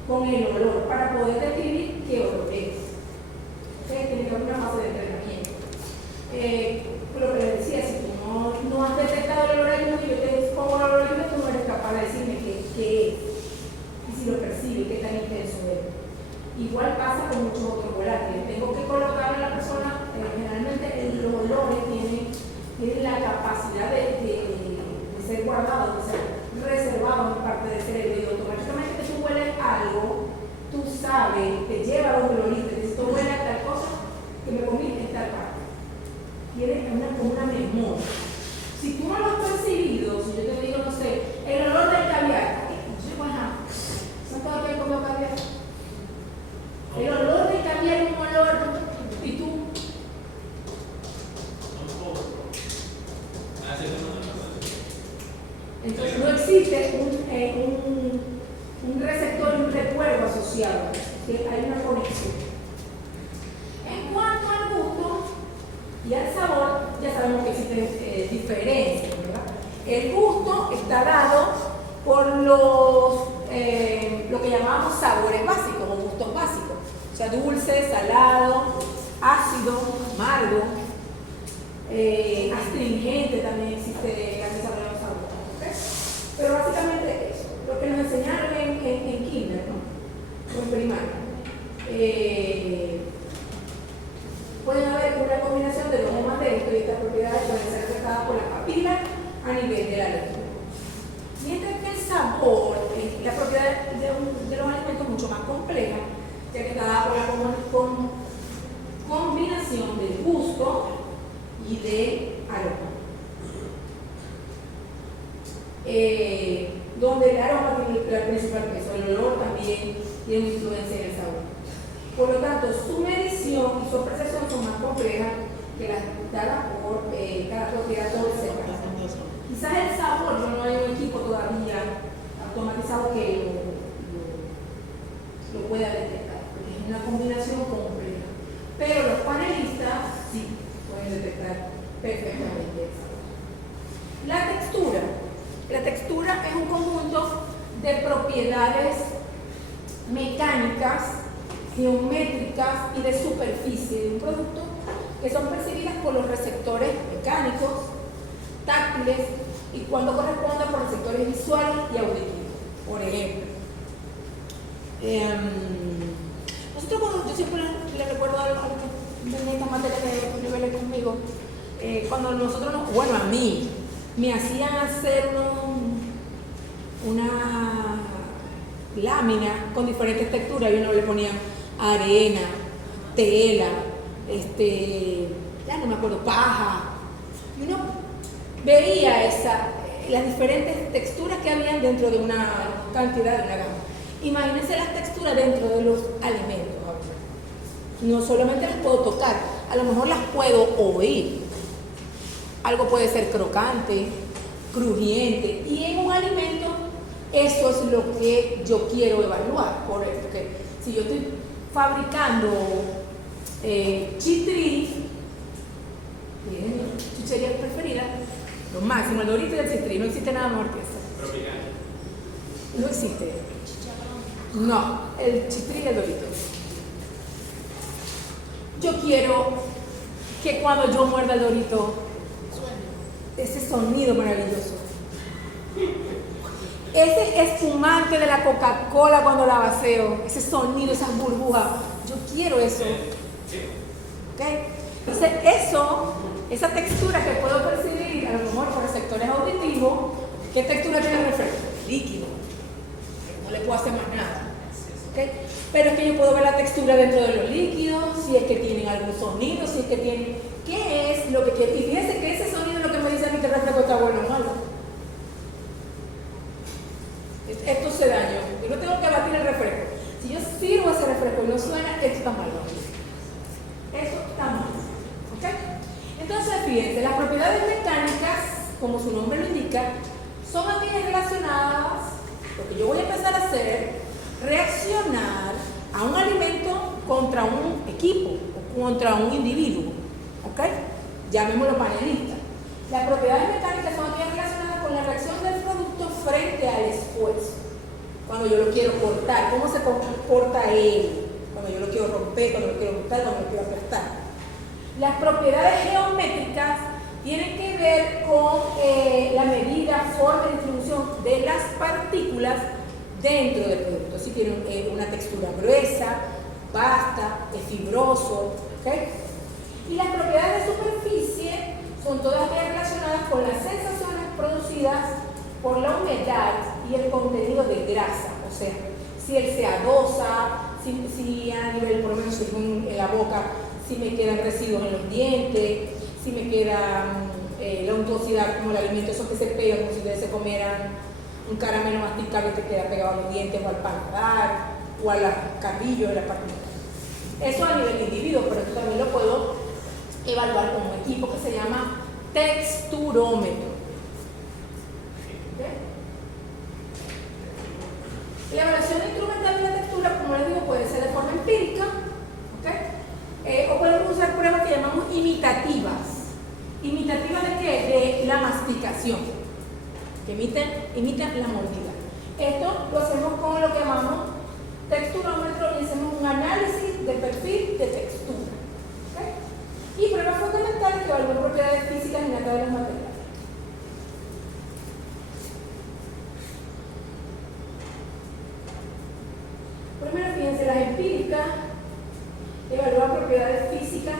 con el olor para poder describir qué olor es. Tiene que haber una fase de entrenamiento. Lo que les decía, si tú no has detectado el olor a lluvia y yo te pongo el olor a lluvia, tú no eres capaz de decirme qué es y si lo percibes, qué tan intenso es. Igual pasa con muchos otros volátiles. Tengo que colocar a la persona, generalmente los olores tienen la capacidad de ser guardados, de ser reservados en parte del cerebro, y automáticamente que tú hueles algo, tú sabes, te lleva a los olores, esto huele a tal cosa que me comí en tal parte. Tiene como una memoria. Si tú no lo has percibido, si yo te digo, no sé, el olor del caviar, yo digo, ajá, ¿sabes todo que he comido caviar? El olor del caviar es un olor, y tú. Entonces no existe un receptor y un recuerdo asociado, hay una conexión. En cuanto al gusto y al sabor, ya sabemos que existen diferencias, ¿verdad? El gusto está dado por lo que llamábamos sabores básicos o gustos básicos, o sea, dulce, salado, ácido, amargo, astringente también existe al desarrollar los sabores. ¿Okay? Pero básicamente eso, lo que nos enseñaron en kinder, ¿no? O en primaria. Pueden haber una combinación de dos o más de esto y estas propiedades pueden ser afectadas por la papila a nivel de la lectura. Mientras que el sabor es la propiedad de los alimentos mucho más compleja, ya que está dada por la combinación del gusto y de aroma. Donde el aroma tiene la principal peso, el olor también tiene una influencia en el sabor. Por lo tanto, su medición y su apreciación son más complejas que las dadas por cada propiedad por separado. Quizás el sabor, no hay un equipo todavía automatizado que lo pueda detectar, porque es una combinación compleja. Pero los panelistas sí pueden detectar perfectamente el sabor. La textura es un conjunto de propiedades mecánicas, geométricas y de superficie de un producto que son percibidas por los receptores mecánicos, táctiles y cuando corresponda por receptores visuales y auditivos. Por ejemplo, nosotros yo siempre le recuerdo algo que en esta materia que niveles conmigo, cuando nosotros, a mí me hacían hacer una lámina con diferentes texturas y uno le ponía arena, tela, ya no me acuerdo, paja, y uno veía las diferentes texturas que habían dentro de una cantidad de una gama. Imagínense las texturas dentro de los alimentos. No solamente las puedo tocar, a lo mejor las puedo oír. Algo puede ser crocante, crujiente, y en un alimento eso es lo que yo quiero evaluar. Porque si yo estoy fabricando chitrí, que es mi chuchería preferida, lo máximo, el Dorito y el chitrí, no existe nada mejor que eso. No existe. No, el chitrí y el Dorito. Yo quiero que cuando yo muerda el Dorito, ese sonido maravilloso. Ese espumante de la Coca-Cola cuando la vacío, ese sonido, esas burbujas, yo quiero eso. ¿Ok? Entonces, esa textura que puedo percibir, a lo mejor por receptores auditivos, ¿qué textura tiene el refresco? Líquido. No le puedo hacer más nada. ¿Ok? Pero es que yo puedo ver la textura dentro de los líquidos, si es que tienen algún sonido, si es que tienen. ¿Qué es lo que quiero? Y fíjense que ese sonido es lo que me dice a mí que el refresco está bueno o malo. Esto se dañó. Yo no tengo que batir el refresco. Si yo sirvo ese refresco y no suena, esto está mal. Esto está mal. ¿Ok? Entonces, fíjense, las propiedades mecánicas, como su nombre lo indica, son aquellas relacionadas, lo que yo voy a empezar a hacer, reaccionar a un alimento contra un equipo o contra un individuo. ¿Ok? Llamémoslo panelista. Las propiedades mecánicas son aquellas relacionadas con la reacción del producto frente al esfuerzo. Cuando yo lo quiero cortar, ¿cómo se comporta él? Cuando yo lo quiero romper, cuando lo quiero cortar, cuando lo quiero apretar. Las propiedades geométricas tienen que ver con la medida, forma y distribución de las partículas dentro del producto. Si tiene una textura gruesa, pasta, es fibroso. ¿Okay? Y las propiedades de superficie son todas aquellas relacionadas con las sensaciones producidas por la humedad y el contenido de grasa. O sea, si él se adosa, si a nivel, por lo menos en la boca, si me quedan residuos en los dientes, si me queda la untuosidad como el alimento, esos que se pegan, como si ustedes se comieran un caramelo masticable que queda pegado a los dientes o al paladar o al carrillo de la parte. Eso a nivel de individuo, pero esto también lo puedo evaluar con un equipo que se llama texturómetro. ¿Okay? La evaluación instrumental de la textura, como les digo, puede ser de forma empírica, ¿okay? O podemos usar pruebas que llamamos imitativas. ¿Imitativas de qué? De la masticación, que imitan la mordida. Esto lo hacemos con lo que llamamos texturómetro y hacemos un análisis de perfil de textura. ¿Ok? propiedades físicas innatas de los materiales. Primero, fíjense, las empíricas evalúan propiedades físicas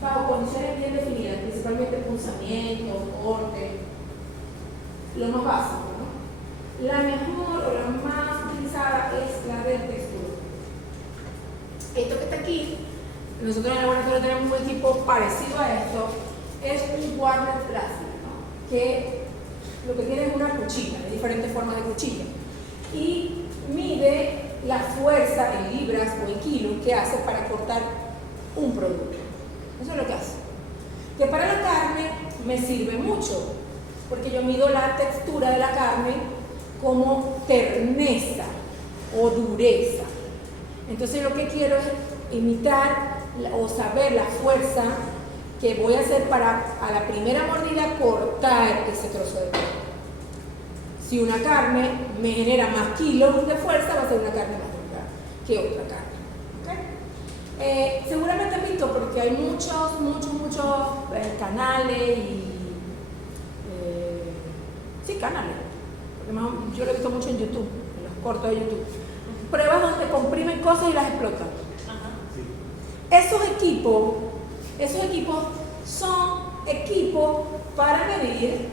bajo condiciones bien definidas, principalmente punzamiento, corte, lo más básico, ¿no? La mejor o la más utilizada es la de textura. Esto que está aquí, nosotros en el laboratorio tenemos un equipo parecido a esto, es un Warner plástico, ¿no? Que lo que tiene es una cuchilla, de diferentes formas de cuchilla, y mide la fuerza en libras o en kilos que hace para cortar un producto. Eso es lo que hace. Que para la carne me sirve mucho, porque yo mido la textura de la carne como terneza o dureza. Entonces lo que quiero es imitar o saber la fuerza que voy a hacer para a la primera mordida cortar ese trozo de carne. Si una carne me genera más kilos de fuerza, va a ser una carne más dura que otra carne. ¿Okay? Seguramente han visto, porque hay muchos canales y canales. Porque yo lo he visto mucho en YouTube, en los cortos de YouTube. Pruebas donde comprimen cosas y las explotan. Esos equipos son equipos para medir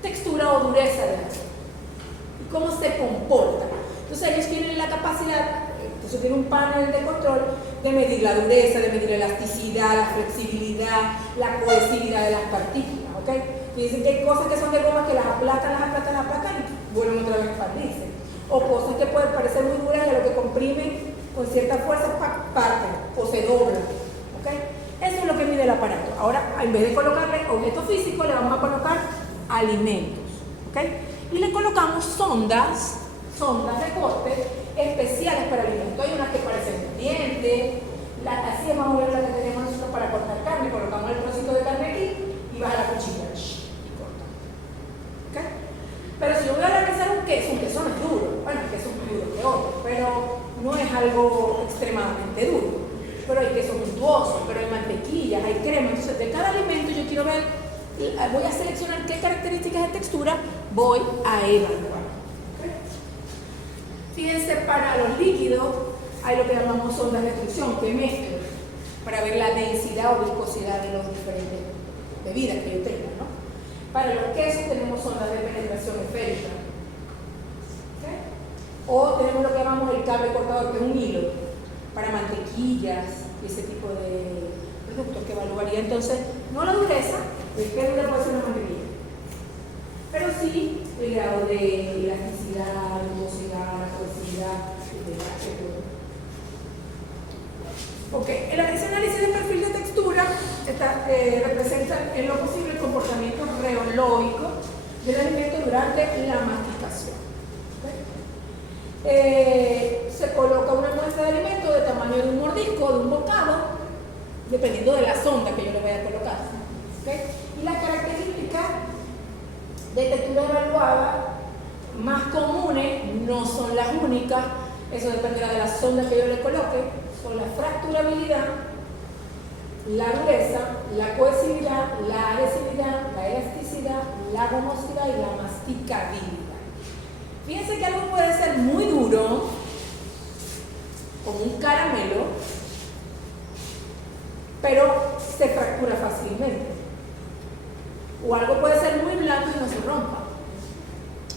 textura o dureza de la carne y cómo se comporta. Entonces ellos tienen la capacidad, entonces tienen un panel de control de medir la dureza, de medir la elasticidad, la flexibilidad, la cohesividad de las partículas, ¿ok? Y dicen que hay cosas que son de goma que las aplatan y vuelven otra vez a expandirse. O cosas que pueden parecer muy duras y a lo que comprimen con cierta fuerza parten o se doblan, ¿ok? Eso es lo que mide el aparato. Ahora, en vez de colocarle objetos físicos, le vamos a colocar alimentos, ¿ok? Y le colocamos sondas de corte especiales para alimentos. Hay unas que parecen dientes, así es más o menos la que tenemos nosotros para cortar carne. Colocamos el trocito de carne aquí y baja la cuchilla y corta, ¿ok? Pero si yo voy a realizar un queso no es duro. Bueno, el queso es más duro que otro, pero no es algo extremadamente duro. Pero hay quesos untuosos, pero hay mantequillas, hay crema. Entonces, de cada alimento yo quiero ver, voy a seleccionar qué características de textura voy a evaluar. ¿Okay? Fíjense, para los líquidos hay lo que llamamos sondas de extrusión, que mezclan para ver la densidad o viscosidad de las diferentes bebidas que yo tenga, ¿no? Para los quesos tenemos sondas de penetración esférica. ¿Okay? O tenemos lo que llamamos el cable cortador, que es un hilo, para mantequillas y ese tipo de productos, que evaluaría entonces no la dureza, qué dura puede ser una mantequilla, pero sí el grado de elasticidad, viscosidad, la cohesividad, etc. Ok, ese análisis de perfil de textura representa en lo posible el comportamiento reológico del alimento durante la masticación. ¿Okay? Se coloca una muestra de alimento de tamaño de un mordisco, de un bocado, dependiendo de la sonda que yo le vaya a colocar. ¿Okay? Y las características de textura evaluada más comunes no son las únicas, eso dependerá de la sonda que yo le coloque. Son la fracturabilidad, la dureza, la cohesividad, la adhesividad, la elasticidad, la gomosidad y la masticabilidad. Fíjense que algo puede ser muy duro, como un caramelo, pero se fractura fácilmente. O algo puede ser muy blanco y no se rompa.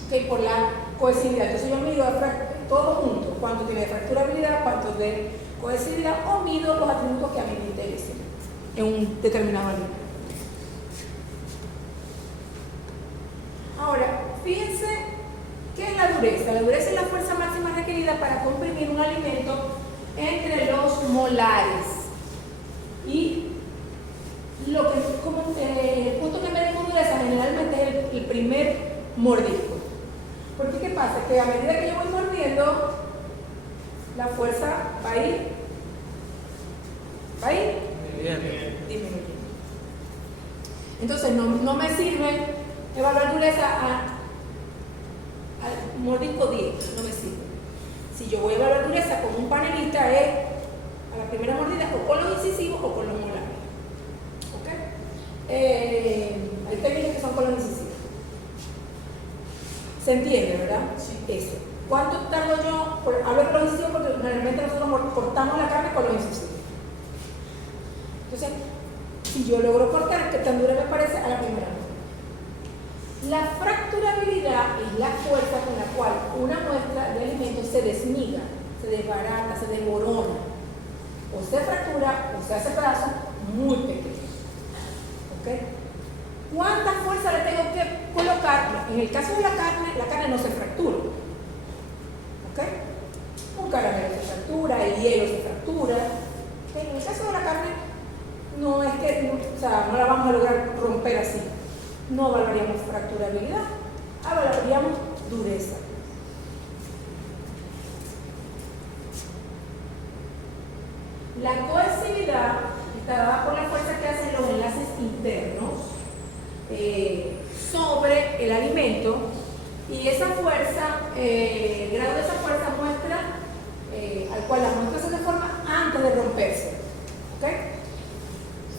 ¿Okay? Por la cohesividad. Entonces yo mido todo junto, cuánto tiene de fracturabilidad, cuánto de cohesividad, o mido los atributos que a mí me interesen en un determinado alimento. Ahora, fíjense qué es la dureza. La dureza es la fuerza máxima requerida para comprimir un alimento entre los molares. Y el punto que medimos dureza generalmente es el primer mordisco. Porque ¿qué pasa? Que a medida que yo voy mordiendo, la fuerza va a ir disminuyendo. Entonces no me sirve evaluar dureza al mordisco 10, no me sirve. Si yo voy a evaluar dureza con un panelista es a la primera mordida o con los incisivos o con los molares. Hay técnicas que son con los incisivos. ¿Se entiende, verdad? Sí. Eso. ¿Cuánto tardo yo? Hablo con los incisivos porque generalmente nosotros cortamos la carne con los incisivos. Entonces, si yo logro cortar, ¿qué tan dura me parece? A la primera vez. La fracturabilidad es la fuerza con la cual una muestra de alimento se desmiga, se desbarata, se desmorona. O se fractura o se hace pedazo muy pequeño. ¿Ok? ¿Cuánta fuerza le tengo que colocar? En el caso de la carne no se fractura. ¿Ok? Un caramelo se fractura, el hielo se fractura. ¿Ok? En el caso de la carne, no es que, o sea, no la vamos a lograr romper así. No valoraríamos fracturabilidad, valoraríamos dureza. La cohesividad está dada por la fuerza que hacen los enlaces internos sobre el alimento, y esa fuerza, el grado de esa fuerza muestra al cual la muestra se deforma antes de romperse. ¿Okay?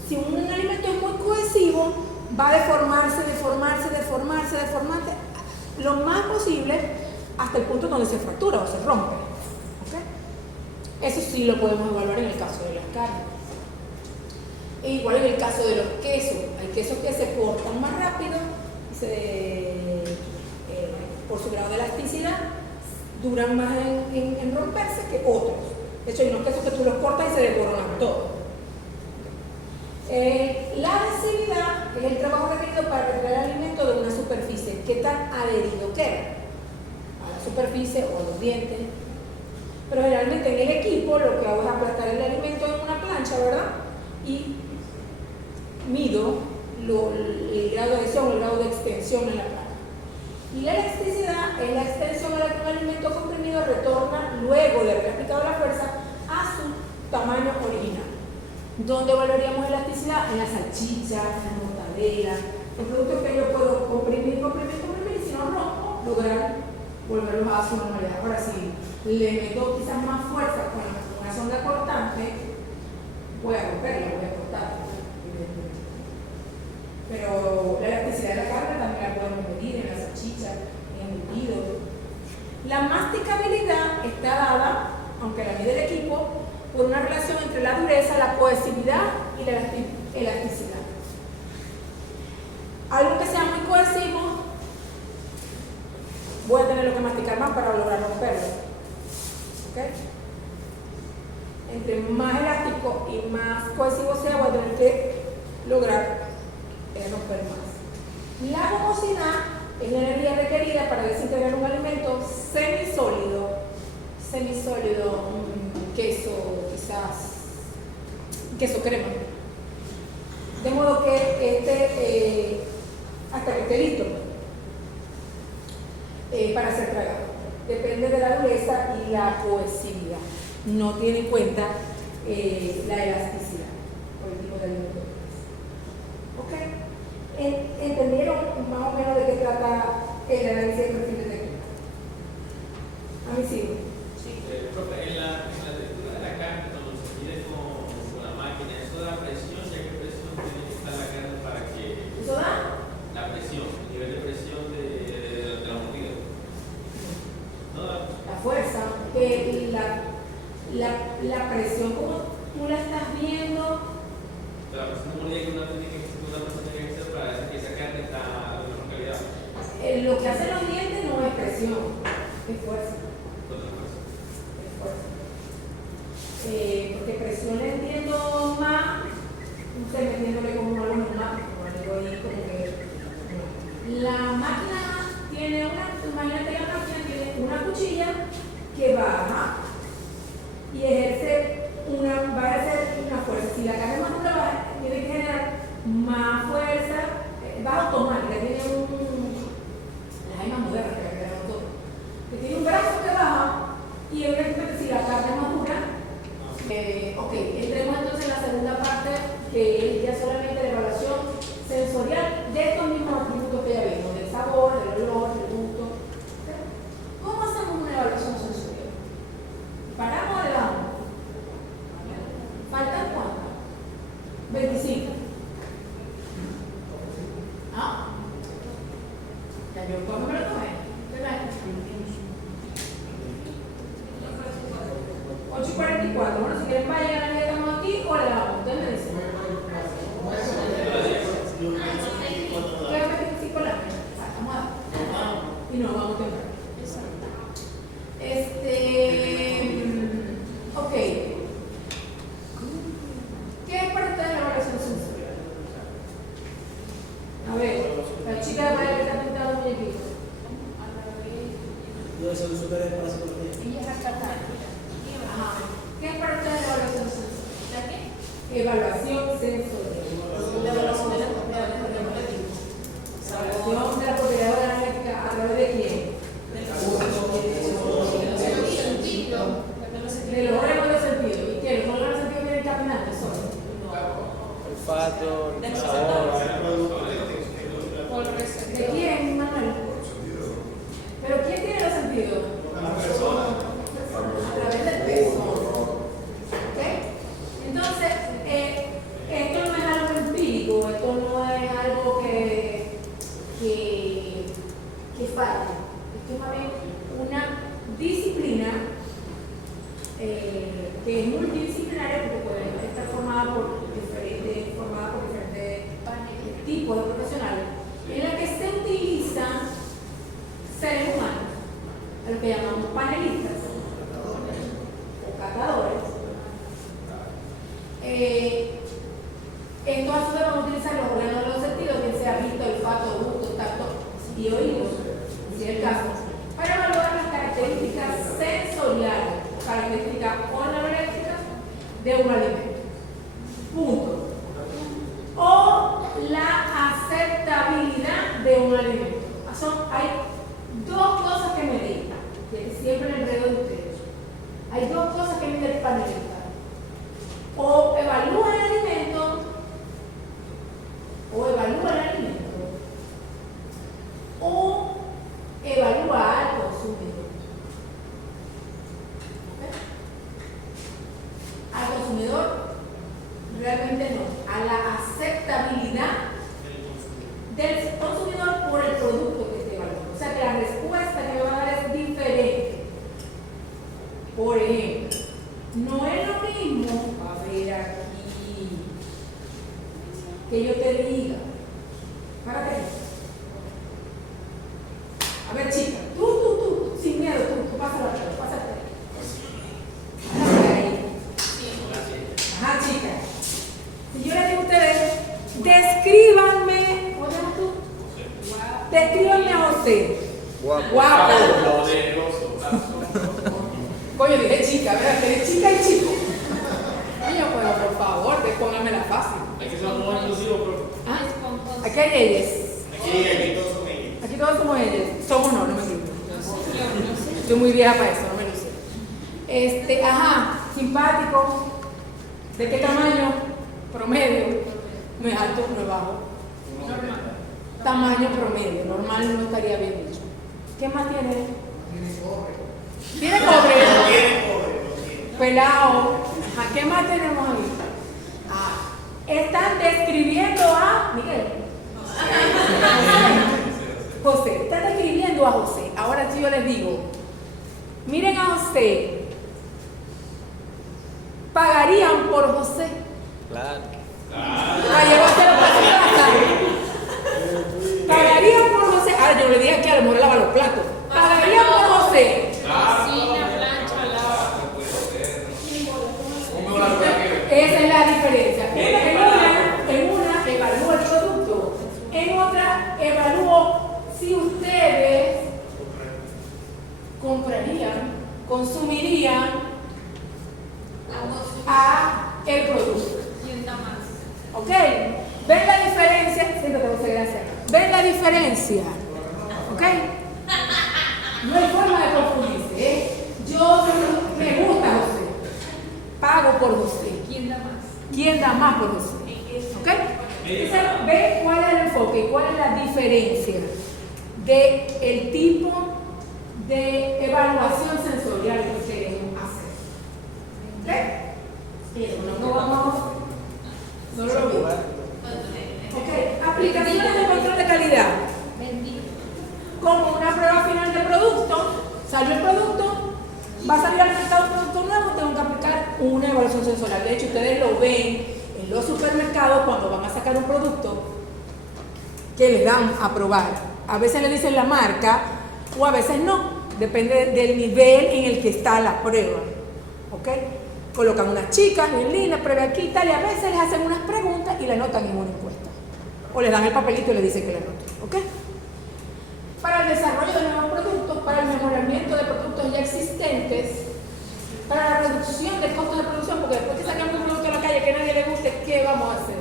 Si un alimento es muy cohesivo, va a deformarse lo más posible hasta el punto donde se fractura o se rompe. ¿Okay? Eso sí lo podemos evaluar en el caso de las carnes. E igual en el caso de los quesos. Hay quesos que se cortan más rápido y por su grado de elasticidad duran más en romperse que otros. De hecho, hay unos quesos que tú los cortas y se desboronan todo. La adhesividad es el trabajo requerido para retirar el alimento de una superficie. ¿Qué tan adherido queda? A la superficie o a los dientes. Pero generalmente en el equipo lo que hago es aplastar el alimento en una plancha, ¿verdad? Y mido el grado de adhesión, el grado de extensión en la plancha. Y la elasticidad es la extensión a la que un alimento comprimido retorna luego de haber aplicado la fuerza a su tamaño original. ¿Dónde valoraríamos elasticidad? En las salchichas, en la mortadela, en productos que yo puedo comprimir, y si no rompo, lograr volverlos a su normalidad. Ahora, si le meto quizás más fuerza con una sonda cortante, voy a romperla, voy a cortar. Pero la elasticidad de la carne también la podemos medir en las salchichas, en embutidos. La masticabilidad está dada, aunque la mide el equipo, por una relación entre la dureza, la cohesividad y la elasticidad. Algo que sea muy cohesivo, voy a tener que masticar más para lograr romperlo. ¿Okay? Entre más elástico y más cohesivo sea, voy a tener que lograr romper más. La jugosidad es la energía requerida para desintegrar un alimento semisólido, queso, quizás queso crema, de modo que hasta que esté listo para ser tragado. Depende de la dureza y la cohesividad. No tiene en cuenta la elasticidad por el tipo de alimento que es. ¿Ok? ¿Entendieron más o menos de qué trata el análisis de perfil de textura? A mí sí. Profe, en la textura de la carne, cuando se mide con la máquina, ¿eso da presión? ¿Ya qué presión tiene que estar la carne para que... ¿Eso da? La presión, el nivel de presión de la mordida. ¿No da? La fuerza, la presión como tú la estás viendo. La presión de mordida que una persona tiene que hacer para decir que esa carne está de mejor calidad. Lo que hacen los dientes no es presión, es fuerza. Porque presión le entiendo más, no sé, metiéndole como algo neumático, como digo ahí, como que la máquina tiene imagínate la máquina tiene una cuchilla que baja y ejerce va a ejercer una fuerza. Si la carne es más dura, tiene que generar más fuerza, va automática, tiene las hay más modernas que la que nosotros, que tiene un brazo que baja y evidentemente si la carne es más dura. Ok, entremos entonces en la segunda parte, que es ya solamente la evaluación sensorial de estos mismos atributos que ya vimos, del sabor, del olor, del gusto. ¿Okay? ¿Cómo hacemos una evaluación sensorial? ¿Paramos o le damos? ¿Faltan cuántas? 25. 8:44. Bueno, si quieren vayan a la que estamos aquí o le damos. Ustedes me dicen. Voy a meter 5 láminas. Vamos a dar. Y nos vamos a quemar. Ok. ¿Qué es para ustedes la evaluación sensorial? A ver, la chica de por ahí que está pintando un muñequito. Yo soy un super para psicología. Ella es acá. Ajá. ¿Qué es para ustedes la evaluación sensorial? ¿La qué? Evaluación sensorial. La evaluación de las propiedades de la molécula. Evaluación de la propiedad analítica a través de quién? De los órganos de sentido. ¿Y qué? ¿Los órganos de sentido vienen caminando solo? Olfato, sabor. ¿De quién, Manuel? ¿Pero quién tiene los sentidos? A través del peso. ¿Ok? Entonces, esto no es algo empírico, esto no es algo que falla. Esto es más bien una disciplina que es multidisciplinaria porque puede estar formada por diferentes tipos de profesionales, en la que se utilizan seres humanos, a lo que llamamos panelistas o catadores. En todas sus vamos a utilizar los órganos de los sentidos, bien sea vista, olfato, gusto, tacto y oído, si es el caso, para evaluar las características sensoriales, características organolépticas de un alimento. Punto. O la aceptabilidad de un alimento. Hay dos cosas que medir, que siempre en el enredo de ustedes. Hay dos cosas que mide el panelista. O evalúa el alimento, o evalúa al consumidor. ¿Okay? Al consumidor realmente no, a la aceptabilidad del consumidor por el producto que esté evaluando. O sea que la respuesta que me va a dar es diferente. Por ejemplo, no es lo mismo, a ver aquí, que yo te diga, párate. A ver, chica, tú, sin miedo, tú pásala, pásate. Ajá, chica. Si yo les digo a ustedes, descríbanme, ¿cómo te llamas tú? Descríbanme a usted. Guapo. Coño, dije chica, ¿verdad? Que eres chica y chico. Coño, pues, por favor, pónganmela fácil. Hay que ser muy inclusivos, profe. Ah, aquí hay ellas. Aquí todos son ellos. Aquí todos somos ellas. Somos no me incluyo. Estoy muy vieja para eso, no me luce. Ajá, simpático. ¿De qué tamaño? Promedio. No es alto, no es bajo. Normal. Tamaño promedio. Normal no estaría bien dicho. ¿Qué más tiene? Tiene cobre. Pelado. ¿A qué más tenemos ahí? Están describiendo a Miguel. José. Están describiendo a José. Ahora sí yo les digo. Miren a José. ¿Pagarían por José? Claro. Para llevarse la plaza de la tarde. ¿Pagarían por José? Ahora yo le dije aquí a lo mejor lava los platos. ¿Pagarían por José? Cocina, plancha, lava. Esa es la diferencia. En una evalúo el producto, en otra evalúo si ustedes comprarían, consumirían a el producto. ¿Quién da más? ¿Ok? ¿Ven la diferencia? Siéntate, José, gracias. ¿Ven la diferencia? ¿Ok? No hay forma de confundirse, ¿eh? Yo me gusta José. Pago por José. ¿Quién da más? ¿Quién da más por José? ¿Ok? Entonces, ¿ven cuál es el enfoque? ¿Cuál es la diferencia del tipo de evaluación sensorial que queremos hacer? ¿Ok? No vamos. No lo vi. Ok. Aplicaciones de control de calidad. Como una prueba final de producto. Salió el producto. Va a salir al mercado un producto nuevo. Tengo que aplicar evaluación sensorial. De hecho, ustedes lo ven en los supermercados cuando van a sacar un producto que les dan a probar. A veces le dicen la marca o a veces no. Depende del nivel en el que está la prueba. ¿Ok? Colocan unas chicas bien lindas, prueba aquí y tal, y a veces les hacen unas preguntas y la anotan en una encuesta. O les dan el papelito y les dicen que la anoten. ¿Ok? Para el desarrollo de nuevos productos, para el mejoramiento de productos ya existentes, para la reducción del costo de producción, porque después que sacamos un producto a la calle que a nadie le guste, ¿qué vamos a hacer?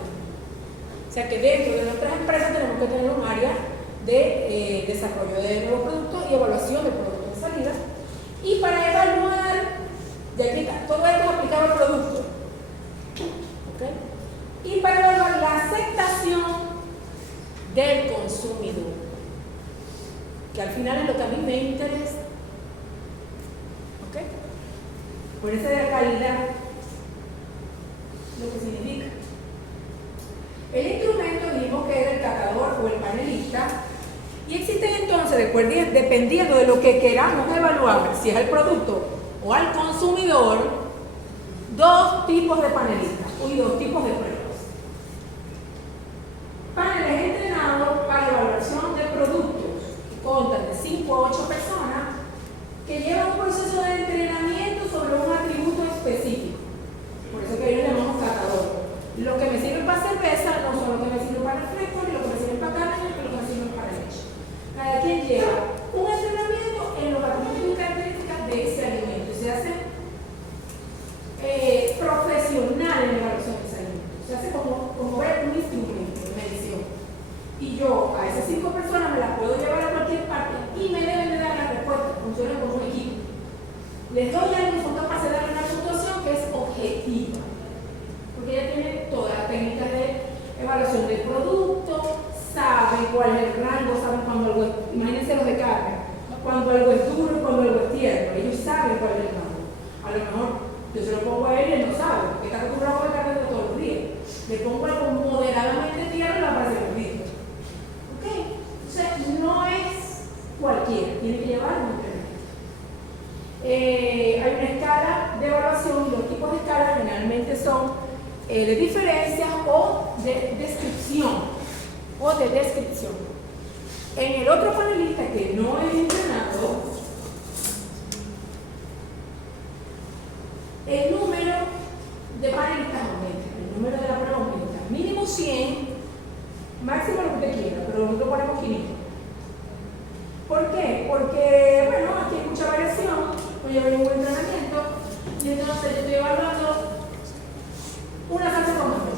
O sea que dentro de nuestras empresas tenemos que tener un área de desarrollo de nuevos productos y evaluación de productos de salida. Y para evaluar, ya aquí está, todo esto es aplicado al producto. ¿Ok? Y para evaluar la aceptación del consumidor, que al final es lo que a mí me interesa. ¿Ok? Por eso de la calidad, lo que significa. El instrumento dijimos que era el catador o el panelista, y existen entonces, dependiendo de lo que queramos evaluar, si es el producto o al consumidor, dos tipos de panelistas y dos tipos de pruebas. Paneles entrenados para evaluación de productos, que constan de 5 a 8 personas, que llevan un proceso de entrenamiento sobre un atributo específico. Por eso que ellos le llamamos catador. Lo que me sirve para cerveza no son lo que me sirve para refresco, ni lo que me sirve para carne, ni lo que me sirve para leche. Cada quien lleva un entrenamiento en los atributos y características de ese alimento. Se hace profesional en la evaluación de ese alimento. Se hace como ver un instrumento de medición. Y yo a esas 5 personas me las puedo llevar a cualquier parte y me deben de dar la respuesta. Funciona como un equipo. Les doy algo y son capaces de darle una puntuación que es objetiva. Porque ella tiene todas las técnicas de evaluación del producto, saben cuál es el rango, saben cuando algo es, imagínense los de carne, cuando algo es duro y cuando algo es tierno, ellos saben cuál es el rango. A lo mejor yo se lo pongo a él y él no sabe, porque está acostumbrado a comer carne de todos los días. Le pongo algo moderadamente tierno y le va a parecer rico. ¿Ok? O sea, no es cualquiera, tiene que llevar un entrenamiento. Hay una escala de evaluación y los tipos de escala generalmente son de diferencia o de descripción. En el otro panelista que no es entrenado, el número de panelistas aumenta, el número de la prueba aumenta. Mínimo 100, máximo lo que usted quiera, pero nosotros ponemos 500. ¿Por qué? Porque, bueno, aquí hay mucha variación, no lleva ningún entrenamiento, y entonces yo estoy evaluando una salsa con tomate.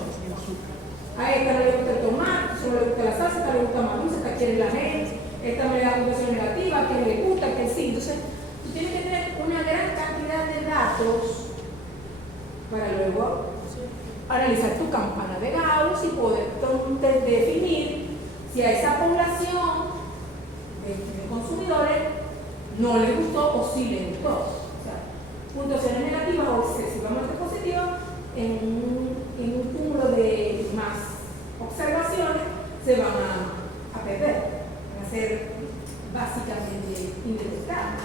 A esta le gusta el tomate, solo le gusta la salsa, a esta le gusta más dulce, esta quiere la gente, esta me da puntuación negativa, a que le gusta, a que sí. Entonces, tú tienes que tener una gran cantidad de datos para luego analizar tu campana de Gauss y poder definir si a esa población de consumidores no le gustó o sí le gustó. O sea, puntuaciones negativas o excesivamente positivas en un cúmulo de más observaciones se van a perder, van a ser básicamente indetectables.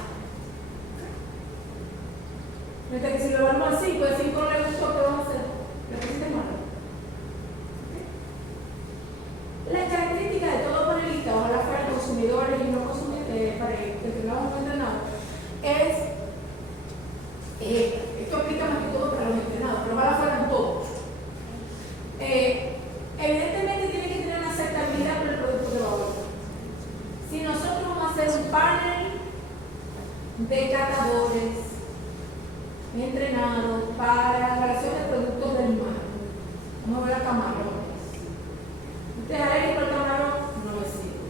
Mientras que si lo vamos así, pues si no le gustó, ¿qué vamos a hacer? ¿Le pusiste malo? Las características de todo panelista, ojalá fueran consumidores y no consumidores, para entrenados o no entrenados, es esto aplica más que todo para los entrenados, pero ojalá fueran todos. Evidentemente tiene que tener una aceptabilidad por el producto que va a votar. Si nosotros vamos a hacer un panel de catadores entrenados para la evaluación de productos del mar, vamos a ver a camarones. ¿Usted es alérgico al camarón? No me sirve.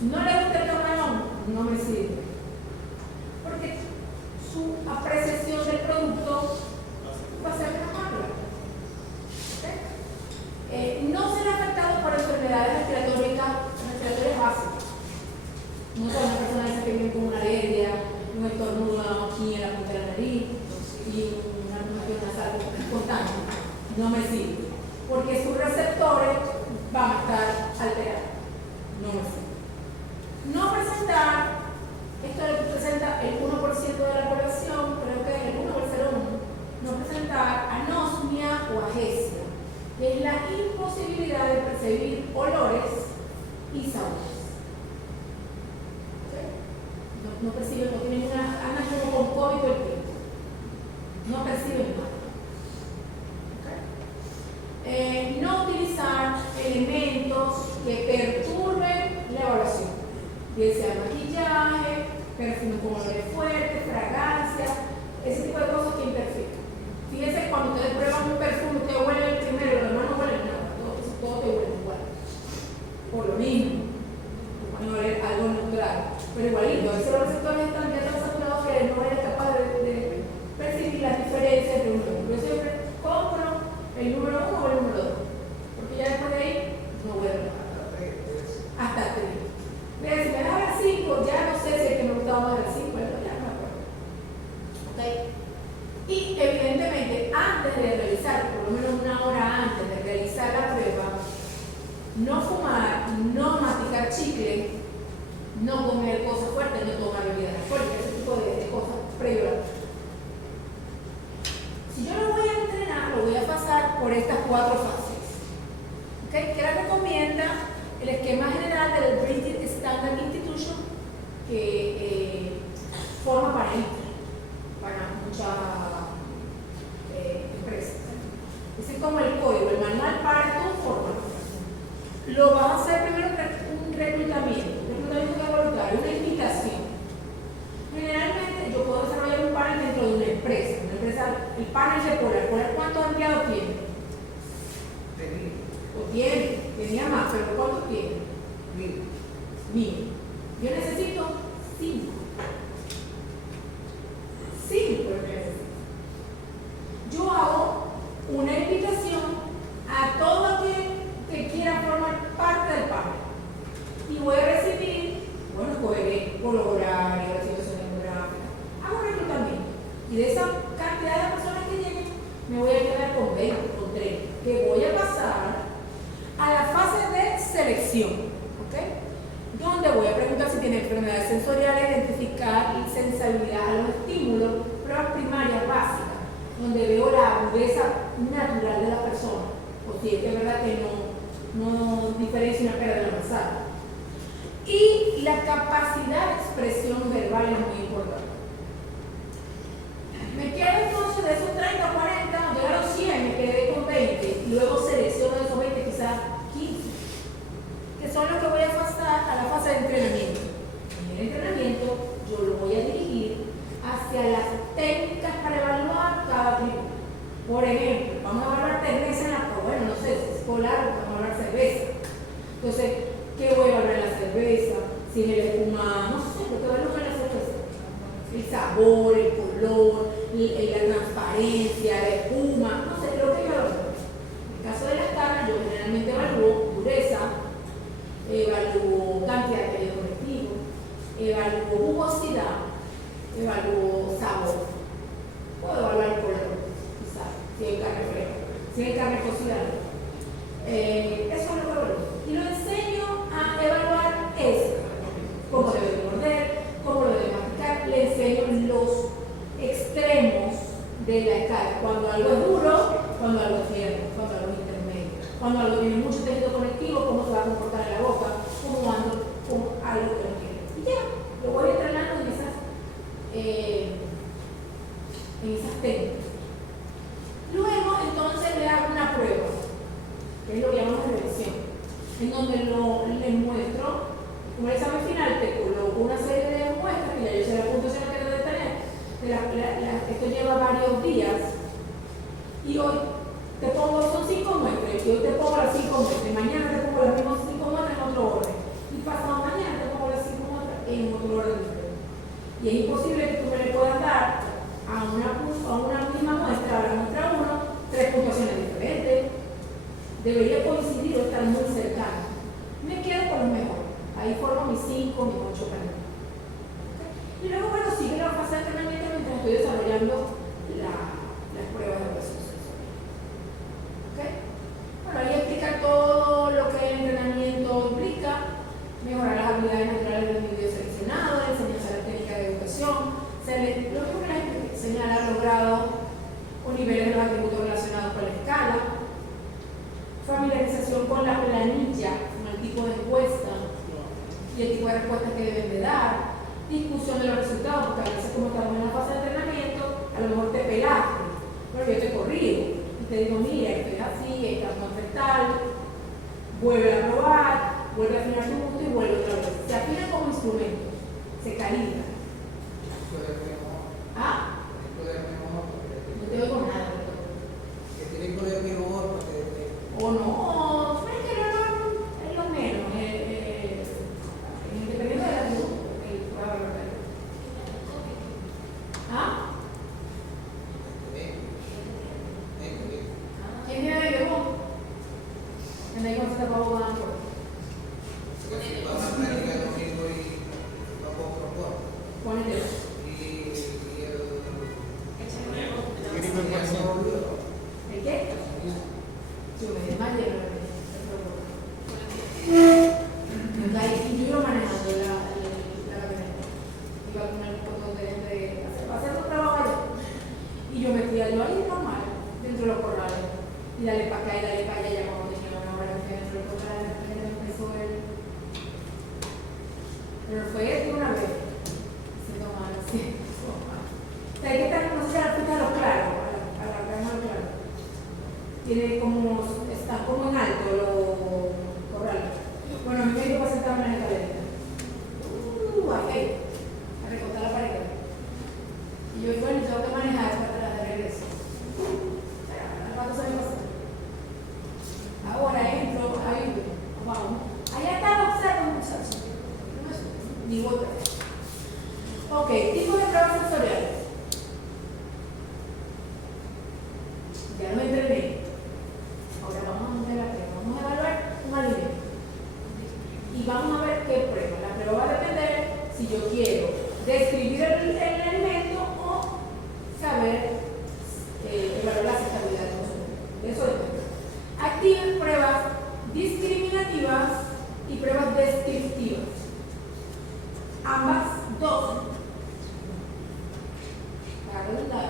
¿No le gusta el camarón? No me sirve. Porque su apreciación del producto va a ser mala. No será afectado por enfermedades respiratorias básicas. No es una persona que viene con una alergia, un estornudo aquí en la punta de la nariz y una pulmonación nasal espontánea. No me sirve. Porque sus receptores van a estar alterados. No me sirve. No presentar, esto representa el 1% de la población, creo que el 1 o el 0,1, no presentar y sabores. ¿Ok? No perciben, no tienen una, andan como con COVID todo el tiempo. No perciben nada. ¿Ok? No utilizar elementos que perturben la evaluación, bien sea maquillaje, perfume con olores fuertes, fragancias, ese tipo de cosas que interfieren. Fíjense, cuando ustedes prueban un perfume, ustedes huelen el primero, los demás no huelen nada, todo te huele igual. Por lo mismo, van a oler algo neutral, pero igualito, a veces los receptores están ya tan saturados que no eres capaz de percibir las diferencias entre uno y otro. Yo siempre compro el número 1 o el número 2, porque ya después de ahí no huele nada. Hasta 3. Mira, si me das el 5, ya no sé si el que me gustaba más del 5, pero ya no me acuerdo. ¿Ok? Y evidentemente, antes de realizar, por lo menos una hora antes de realizar la prueba, no fumar, no masticar chicle, no comer cosas fuertes, no tomar bebidas alcohólicas, ese tipo de cosas previo. Si yo lo voy a entrenar, lo voy a pasar por estas 4 fases. ¿Ok? ¿Qué la recomienda? El esquema general del British Standard Institution, que forma para muchas empresas. Ese es como el código, el manual para tu forma. Lo vas a hacer primero un reclutamiento que voluntario, una invitación. Generalmente yo puedo desarrollar un panel dentro de una empresa. El panel de Polar, ¿cuántos empleados tiene? O tenía más, pero ¿cuántos tiene? 1000. Yo necesito 5. 5 lo que necesito. Yo hago una invitación a todo aquel que quiera formar parte del panel. Y voy a recibir, bueno, por los horarios, la situación demográfica. Hago un reclutamiento. Y de esa cantidad de personas que lleguen, me voy a quedar con 20, con 30, que voy a pasar a la fase de selección, ¿ok? Donde voy a preguntar si tiene enfermedades sensoriales, identificar sensibilidad a los estímulos, pruebas primarias básicas, donde veo la agudeza natural de la persona, o si es que es verdad que no diferencia una pérdida de la manzana. Y la capacidad de expresión verbal es muy importante. Me quedo entonces de esos 30 o 40, llegaron 100, me quedé con 20 y luego selecciono de esos 20 quizás 15, que son los que voy a pasar a la fase de entrenamiento. En el entrenamiento yo lo voy a dirigir hacia las técnicas para evaluar cada tribu. Por ejemplo, vamos a evaluar cerveza en la prueba, bueno, no sé si es polar, vamos a evaluar cerveza. Entonces, ¿qué voy a evaluar en la cerveza? Si es el espuma, no sé, lo que evalúo en la cerveza. El sabor, el color, la transparencia, la espuma, no sé, lo que yo evalúo. En el caso de las carnes, yo generalmente evalúo dureza, evalúo cantidad de periodo colectivo, evalúo jugosidad, evalúo sabor. Puedo evaluar el color, quizás, si hay carne fresca, si hay carne cocida. Eso es lo que evalúo. Y lo enseño a evaluar eso. Cómo debe morder, cómo lo debe masticar. Le enseño los extremos de la escala. Cuando algo es duro, cuando algo es tierno, cuando algo es intermedio. Cuando algo tiene mucho tejido conectivo, cómo se va a comportar en la boca, cómo ando con algo que no quiere. Y ya, lo voy entrenando en esas técnicas. Luego, entonces, le hago una prueba, que es lo que llamamos revisión, en donde les muestro, como el examen final, te coloco una serie de muestras, que ya yo sé la puntuación que debo de tener, esto lleva varios días, y hoy te pongo, son 5 muestras, y hoy te pongo las 5 muestras, mañana te pongo las mismas 5 muestras en otro orden, y pasado mañana te pongo las 5 muestras en otro orden diferente. Y es imposible que tú me le puedas dar a una misma muestra, a la muestra 1, 3 puntuaciones diferentes. Debería coincidir o estar muy cercano. Me quedo con lo mejor. Ahí formo mis 5, mis 8 canales. ¿Okay? Y luego, bueno, sigue la fase de entrenamiento mientras estoy desarrollando las pruebas de evaluación sensorial. ¿Okay? Bueno, ahí explica todo lo que el entrenamiento implica, mejorar las habilidades naturales del individuo seleccionado, enseñanza de la técnica de educación, lo mismo que la gente señala logrado o niveles de los atributos relacionados con la escala, familiarización con la planilla, con el tipo de encuesta, y el tipo de respuestas que deben de dar, discusión de los resultados, porque a veces como estamos en la fase de entrenamiento, a lo mejor te pelaste, pero yo te corrijo y te digo, mira, esto es así, esta no es tal, vuelve a probar, vuelve a afinar tu gusto y vuelve otra vez. Se afina como instrumentos, se calibra. ¿Ah? No te oigo nada. Que tiene que poner mejor para que O no, es que no es lo menos, independiente de la actitud. ¿Ah? ¿Quién tiene de vos? En ahí cuando se te va jugando. Ponete. ¿El qué? Yo me desmayé. Y yo iba manejando la camioneta. Iba con el botón de hacer tu trabajo allá. Y yo metía yo ahí normal, dentro de los corrales. Y dale para acá y dale para allá. Ya cuando tenía una hora que dentro del corral, empezó el. Pero fue de una vez. Haciendo mal, así. O sea, hay que estar, no sé si a la puta de los claros, a la grama de los claros. Tiene como, está como en alto los corrales. Bueno, a mí me dijo para sentarme en la escalera. Ahí, a recortar la pared. Y yo, bueno, tengo que manejar para atrás de regreso. ¿Cuánto se me pasa? Ahora entro, ahí, vamos. Allá está, observa, muchachos. Ni otra. Ok, tipo de pruebas sensoriales. Ya lo entrené. Ahora vamos a ver la prueba. Vamos a evaluar un alimento. Y vamos a ver qué prueba. La prueba va a depender si yo quiero describir el alimento o saber evaluar la aceptabilidad del consumidor. Eso depende. Activen pruebas discriminativas y pruebas descriptivas. Ambas dos, para redundar,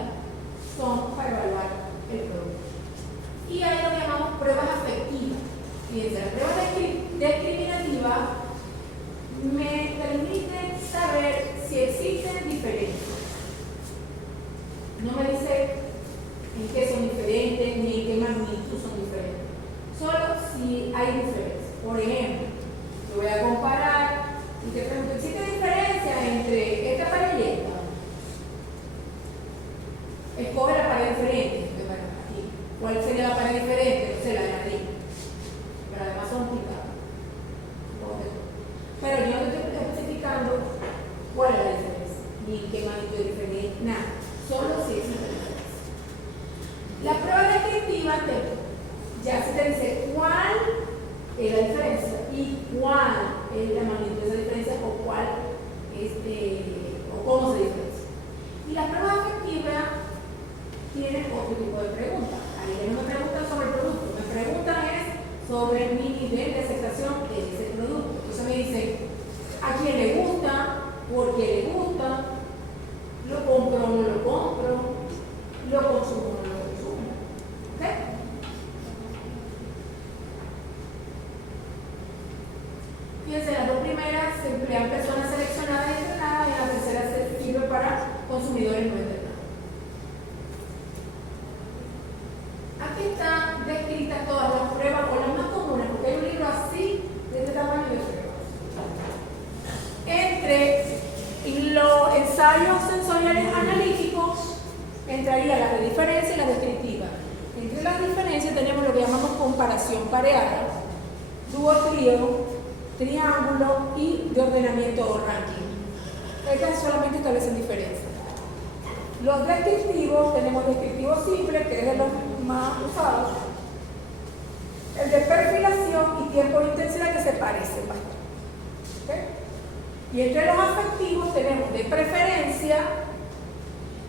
son para evaluar el producto. Y hay lo que llamamos pruebas afectivas. Fíjense, la prueba discriminativa me permite saber si existen diferencias. No me dice en qué son diferentes ni en qué magnitud son diferentes. Solo si hay diferencias. Por ejemplo, yo voy a comparar y te pregunto, ¿existe diferencia entre esta pared y esta? Escoge la pared diferente. ¿Cuál sería la pared diferente? No sé, la de Madrid. Pero además son complicadas. Pero yo no estoy especificando cuál es la diferencia, ni qué magnitud es diferente, nada. Solo si existe diferencia. La prueba descriptiva ya se te dice cuál es la diferencia y cuál es la magnitud de esa diferencia o cuál es, o cómo se diferencia. Y la prueba afectiva tiene otro tipo de preguntas. Ahí no me preguntan sobre el producto, me preguntan es sobre mi nivel de aceptación de ese producto. Entonces me dicen, ¿a quién le gusta? ¿Por qué le gusta? ¿Lo compro o no lo compro? ¿Lo consumo o no lo consumo? ¿Ok? Fíjense, las dos primeras se emplean personas seleccionadas y entrenadas y la tercera se sirve para consumidores no entrenados. Aquí están descritas todas las pruebas o las más comunes, porque hay un libro así de este tamaño de pruebas. Entre los ensayos sensoriales analíticos entraría la de diferencia y la descriptiva. Entre las diferencias tenemos lo que llamamos comparación pareada, dúo, trío, triángulo y de ordenamiento o ranking. Estas solamente establecen diferencias. Los descriptivos, tenemos descriptivo simple, que es de los más usados, el de perfilación y tiempo de intensidad, que se parecen bastante. ¿Okay? Y entre los afectivos tenemos de preferencia,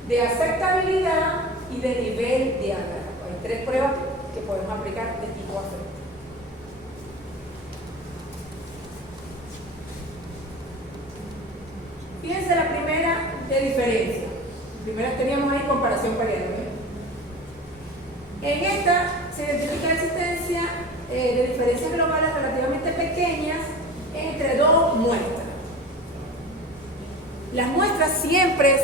de aceptabilidad y de nivel de agrado. Hay tres pruebas que podemos aplicar de tipo afectivo. Fíjense la primera de diferencia. Primero teníamos ahí comparación pareada. En esta se identifica la existencia de diferencias globales relativamente pequeñas entre dos muestras. Las muestras siempre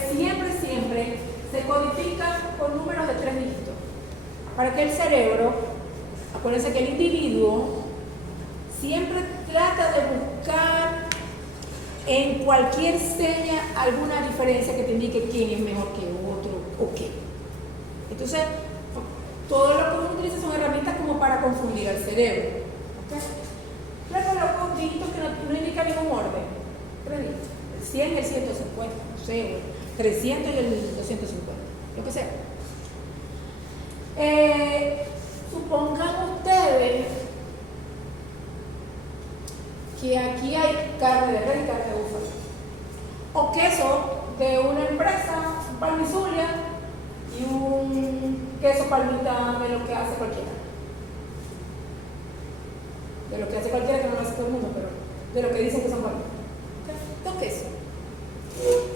se codifican con números de 3 dígitos. Para que el cerebro, acuérdense que el individuo siempre trata de buscar en cualquier seña alguna diferencia que te indique quién es mejor que otro o qué. Entonces, todo lo que uno utiliza son herramientas como para confundir al cerebro. ¿Okay? Luego los dígitos que no indican ningún orden. 3 dígitos. El 100 y el 150, no sé, el 300 y el 250, lo que sea. Supongan ustedes que aquí hay carne de res y carne de búfalo, o queso de una empresa, un Palmizulia, y un queso palmita de lo que hace cualquiera. De lo que hace cualquiera, que no lo hace todo el mundo, pero de lo que dicen que son palmitas. Dos quesos.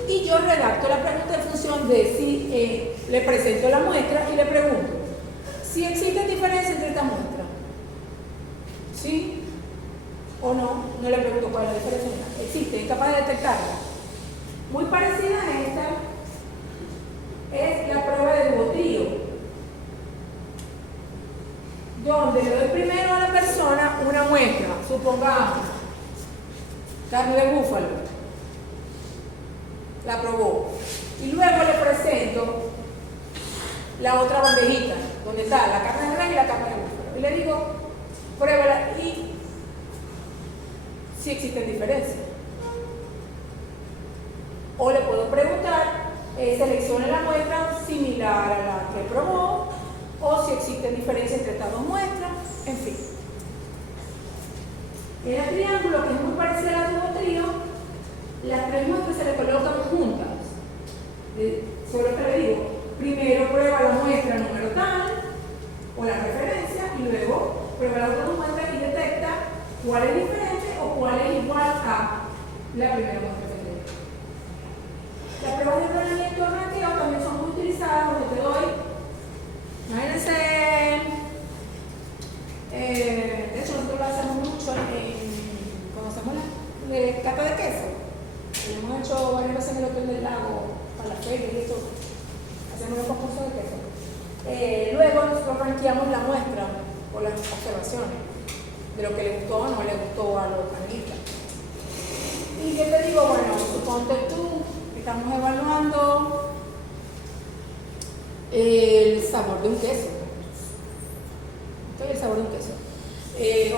Y yo redacto la pregunta en función de si le presento la muestra y le pregunto si existe diferencia entre esta muestra. ¿Sí o no? No le pregunto cuál es la diferencia. Existe, es capaz de detectarla. Muy parecida a esta es la prueba de Duotrio, donde le doy primero a la persona una muestra, supongamos carne de búfalo, la probó, y luego le presento la otra bandejita donde está la carne de res y la carne de búfalo, y le digo pruébala y si existen diferencias. O le puedo preguntar, seleccione la muestra similar a la que probó, o si existen diferencias entre estas dos muestras, en fin. En el triángulo, que es muy parecido a la Duotrio, las 3 muestras se le colocan juntas. Sobre lo que le digo, primero prueba la muestra número tal, o la referencia, y luego prueba la otra muestra y detecta cuál es diferente o cuál es igual a la primera muestra que tengo. Las pruebas de entrenamiento ranqueo también son muy utilizadas, donde te doy, imagínense, de hecho nosotros lo hacemos mucho cuando hacemos la cata de queso. Lo hemos hecho varias veces en el Hotel del Lago, para la feria y eso, hacemos los concursos de queso. Luego nosotros ranqueamos la muestra por las observaciones de lo que le gustó o no le gustó a los panelistas. Y yo te digo, bueno, suponte tú, estamos evaluando el sabor de un queso. El sabor de un queso.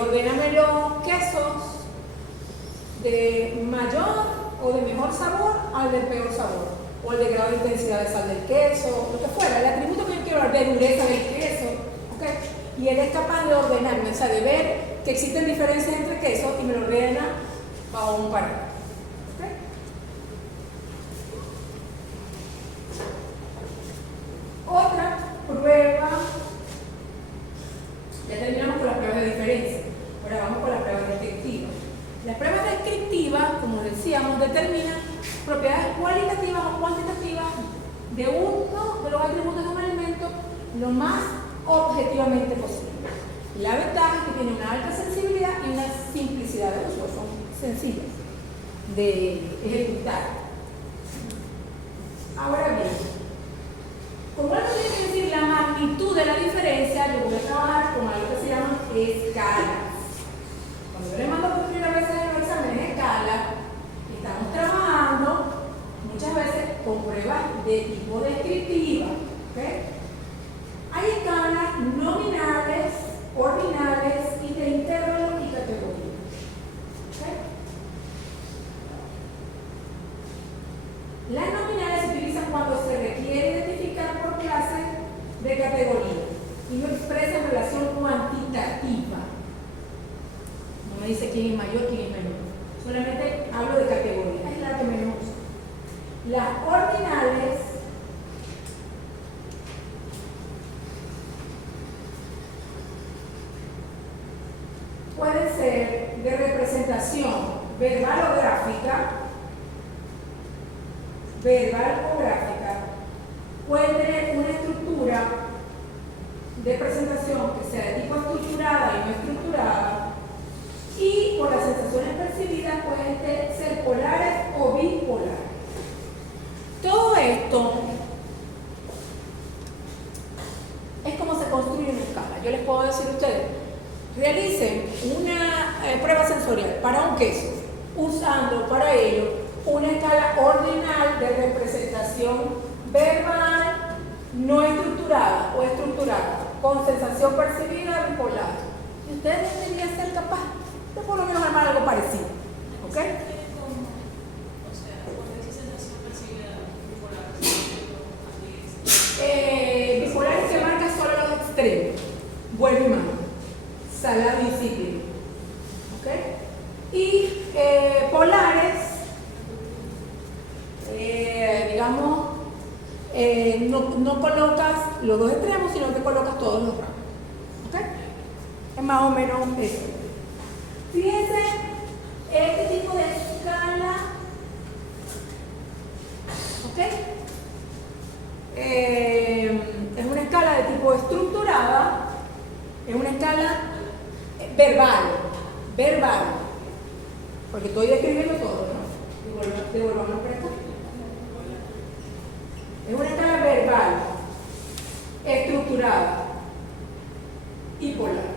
Ordéname los quesos de mayor o de mejor sabor al de peor sabor, o el de grado de intensidad de sal del queso, lo que fuera, el atributo que yo quiero, de dureza del queso, ¿okay? Y él es capaz de ordenarme, o sea, de ver que existen diferencias entre quesos y me lo ordena a un parámetro. ¿Okay? Otra prueba, ya terminamos con las pruebas de diferencia, ahora vamos con las pruebas descriptivas. Las pruebas descriptivas, como decíamos, determinan propiedades cualitativas o cuantitativas de uno de los atributos de un elemento lo más objetivamente posible. La ventaja es que tiene una alta sensibilidad y una simplicidad de uso, son sencillas de ejecutar. Ahora bien, como algo tiene que decir la magnitud de la diferencia, yo voy a trabajar con algo que se llama escalas. Cuando yo le mando por primera vez en los exámenes escalas, estamos trabajando muchas veces con pruebas de tipo descriptiva. ¿Okay? Hay escalas nominales, ordinales y de intervalo y categoría. ¿Okay? Las nominales se utilizan cuando se requiere identificar por clase de categoría y no expresan relación cuantitativa. No me dice quién es mayor, quién es menor. Solamente hablo de categoría. Es la que menos uso. Las ordinales pueden ser de representación verbal o gráfica, pueden tener una estructura de presentación que sea de tipo estructurada y no estructurada, y por las sensaciones percibidas pueden ser polares o bipolares. Todo esto es como se construye una escala. Yo les puedo decir a ustedes, realicen una prueba sensorial para un queso, usando para ello una escala ordinal de representación verbal no estructurada o estructurada, con sensación percibida bipolar. Y ustedes deberían ser capaces de por lo menos armar algo parecido. ¿Ok? Bipolares que marcan solo los extremos, bueno y malo, salado y insípido. ¿Ok? Y polares, digamos, no colocas los dos extremos, sino que colocas todos los ramos. ¿Ok? Es más o menos eso. Fíjense, este tipo de escala, ¿ok? Es una escala de tipo estructurada, es una escala verbal, porque estoy describiendo todo, ¿no? Devolvamos para acá. Es una escala verbal, estructurada y polar.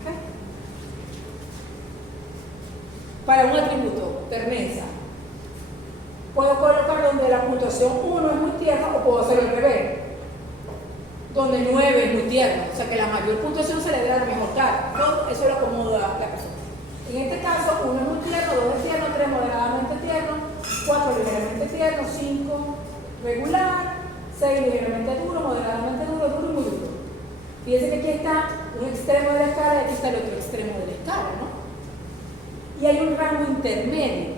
¿Okay? Para un atributo, terneza, puedo colocar donde la puntuación 1 es muy tierna o puedo hacerlo al revés, donde 9 es muy tierno, o sea que la mayor puntuación se le da a la mejor cara. ¿No? Eso lo acomoda la persona. En este caso, 1 es muy tierno, 2 es tierno, 3 moderadamente tierno, 4 ligeramente tierno, 5 regular, 6 ligeramente duro, moderadamente duro, duro y muy duro. Fíjense que aquí está un extremo de la escala y aquí está el otro extremo de la escala, ¿no? Y hay un rango intermedio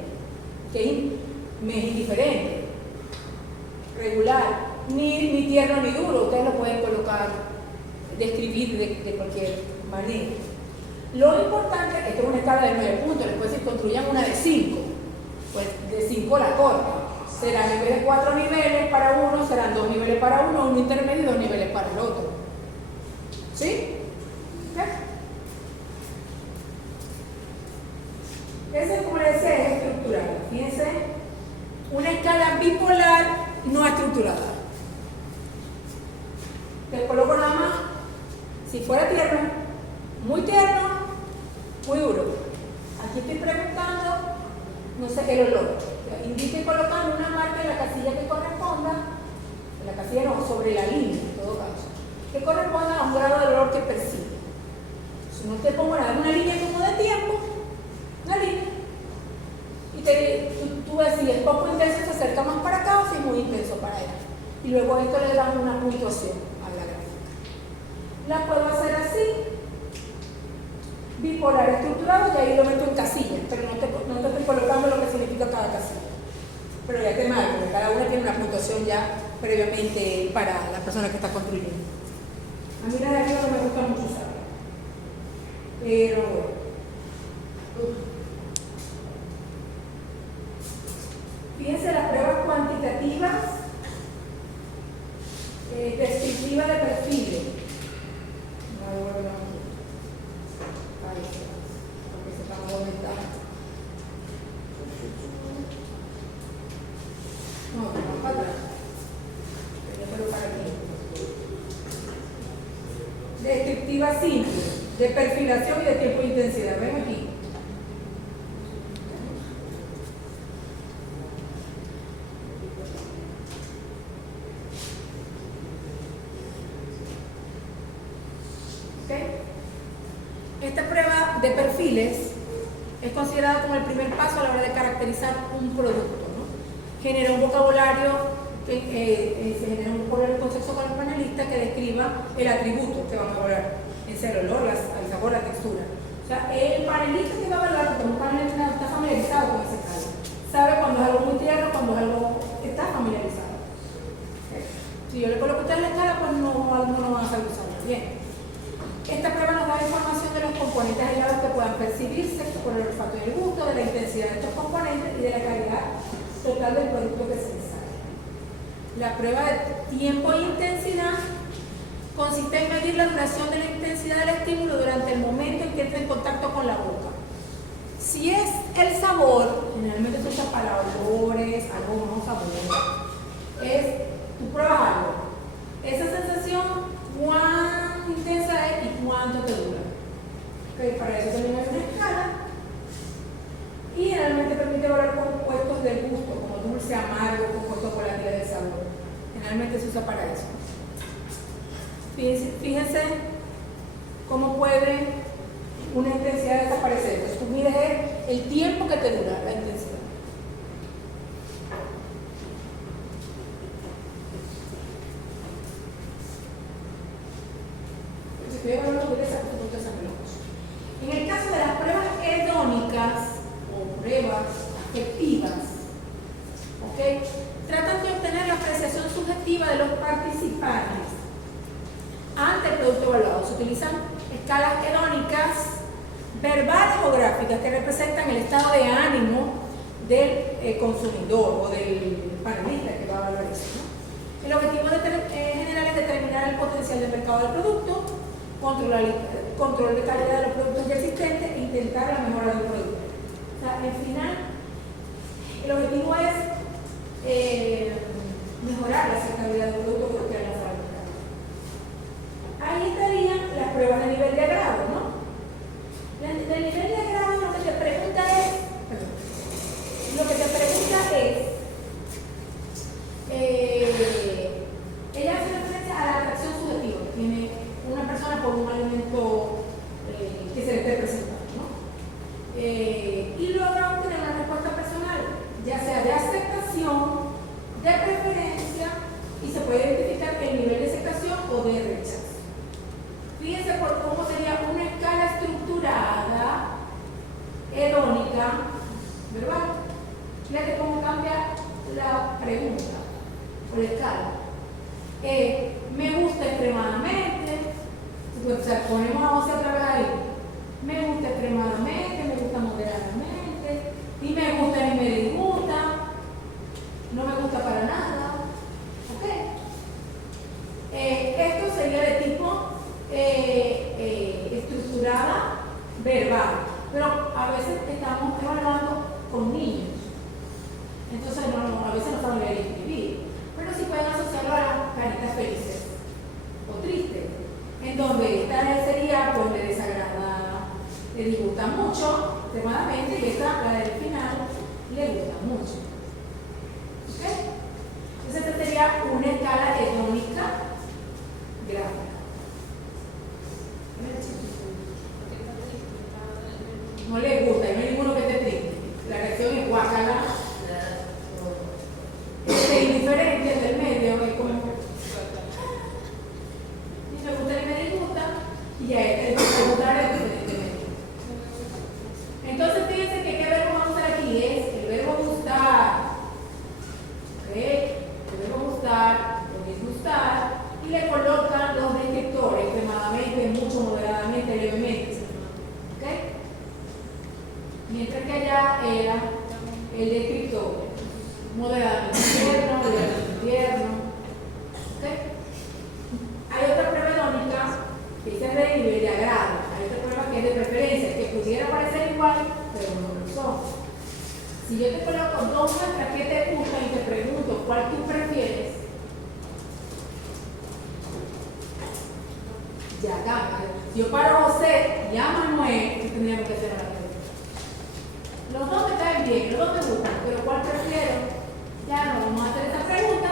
que me es indiferente, regular, ni tierno ni duro. Ustedes lo pueden colocar, describir de cualquier manera. Lo importante, esto es una escala de 9 puntos, les puedo decir, construyan una de 5, pues de 5 la corta. Serán en vez de 4 niveles para uno, serán 2 niveles para uno, un intermedio y 2 niveles para el otro. ¿Sí? ¿Ok? Esa, como les decía, es estructurada. Fíjense, una escala bipolar no estructurada. Les coloco nada más, si fuera tierno, muy duro. Aquí estoy preguntando, no sé, el olor. Indique colocando una marca en la casilla que corresponda, en la casilla no, sobre la línea, en todo caso, que corresponda a un grado de olor que percibe. Si no te pongo una línea como de tiempo, una línea, y tú ves si es poco intenso, se acerca más para acá o si es muy intenso para allá. Y luego a esto le damos una puntuación a la gráfica. La puedo hacer así, bipolar estructurado, y ahí lo meto en casillas, pero no te estoy colocando lo que significa cada casilla. Pero ya te marco, porque cada una tiene una puntuación ya previamente para la persona que está construyendo. A mí la de arriba no me gusta mucho usarla, pero bueno. Fíjense las pruebas cuantitativas descriptivas de perfiles. Porque se están aumentando. No, para atrás. Pero para aquí. Descriptiva simple, de perfilación y de tiempo de intensidad. Ven aquí. Esta prueba de perfiles es considerada como el primer paso a la hora de caracterizar un producto, ¿no? Genera un vocabulario, se genera un vocabulario con sexo con el panelista que describa el atributo que van a evaluar, es el olor, el sabor, la textura. O sea, el panelista que va a evaluar, porque un panelista está familiarizado con ese caso, sabe cuando es algo muy tierno, cuando es algo que está familiarizado. Si yo le coloco a ustedes la escala, pues no van a saber usarla bien. Esta prueba nos da información de los componentes aislados que puedan percibirse por el olfato y el gusto, de la intensidad de estos componentes y de la calidad total del producto que se desarrolla. La prueba de tiempo e intensidad consiste en medir la duración de la intensidad del estímulo durante el momento en que entra en contacto con la boca. Si es el sabor, generalmente se usa para olores, aromas o sabores, es, tú pruebas algo, esa sensación, cuán intensa es y cuánto te dura. Okay, para eso también hay una escala y generalmente permite evaluar compuestos del gusto, como dulce, amargo, compuestos volátiles del sabor. Generalmente se usa para eso. Fíjense cómo puede una intensidad desaparecer. Entonces tú mides el tiempo que te dura la intensidad. En el caso de las pruebas hedónicas o pruebas afectivas, ¿okay? Tratan de obtener la apreciación subjetiva de los participantes ante el producto evaluado. Se utilizan escalas hedónicas verbales o gráficas que representan el estado de ánimo del consumidor o del panelista que va a evaluar eso, ¿no? El objetivo general es determinar el potencial de mercado del producto, control de calidad de los productos ya existentes e intentar la mejora del producto. O sea, al final, el objetivo es mejorar la aceptabilidad del producto que usted lanza al mercado. Ahí estarían las pruebas de nivel de agrado, ¿no? El nivel de agrado lo que te pregunta es, ella hace referencia a la atracción subjetiva que tiene una persona por un alimento que se le esté presentando, ¿no? Y logra obtener una respuesta personal, ya sea de aceptación, de preferencia, y se puede identificar el nivel de aceptación o de rechazo. Fíjense por cómo sería una escala estructurada, hedónica, ¿verdad? Fíjate cómo cambia la pregunta o la escala. Me gusta extremadamente, o sea, ponemos a voz otra vez ahí. Me gusta extremadamente, me gusta moderadamente, ni me gusta ni me disgusta, no me gusta para nada. ¿Ok? Esto sería de tipo estructurada verbal, pero a veces estamos evaluando con niños, entonces a veces no saben leer y escribir, pero sí pueden asociarlo a las caritas felices o tristes, en donde esta sería pues le desagrada, le disgusta mucho extremadamente, y esta, la del final, le gusta mucho. ¿Ok? Entonces esta sería una escala hedónica gráfica. No le gusta, y no hay ninguno que esté triste. La reacción es guácala. Es indiferente, es del medio, es como. Ni me gusta ni me disgusta, y ya es gustar es diferentemente. Entonces fíjense que qué verbo vamos a usar aquí es el verbo gustar. ¿Ok? El verbo gustar o disgustar, y le colocan los descriptores, extremadamente, mucho, moderadamente, levemente. ¿Ok? Mientras que allá era el descriptor, moderadamente tierno. ¿Ok? Hay otra prueba hedónica que dice de nivel de agrado. Hay otra prueba que es de preferencia, que pudiera parecer igual, pero no lo son. Si yo te coloco dos muestras que te gustan y te pregunto cuál tú prefieres, ya cambia. Si yo paro a José y a Manuel, ¿qué tendríamos que hacer ahora? Los dos me caen bien, los dos me gustan, pero ¿cuál prefiero? Ya no vamos a hacer esa pregunta,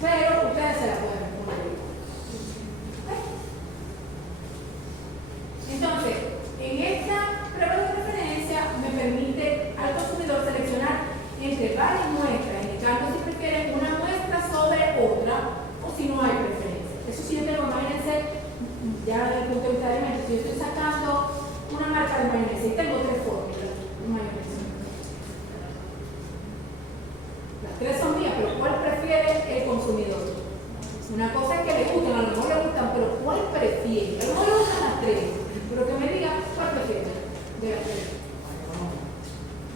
pero ustedes se la pueden responder. ¿Okay? Entonces, en esta prueba de preferencia me permite al consumidor seleccionar entre varias muestras, indicando si prefieren una muestra sobre otra o si no hay preferencia. Eso sí, yo tengo, imagínense, ya desde el punto de vista de mayonesa, si yo estoy sacando una marca de mayonesa y tengo tres fórmulas de mayonesa. Las tres son mías, pero ¿cuál prefiere el consumidor? Una cosa es que le gustan, a lo mejor le gustan, pero ¿cuál prefiere? A lo mejor le gustan las tres, pero que me diga cuál prefiere de las tres.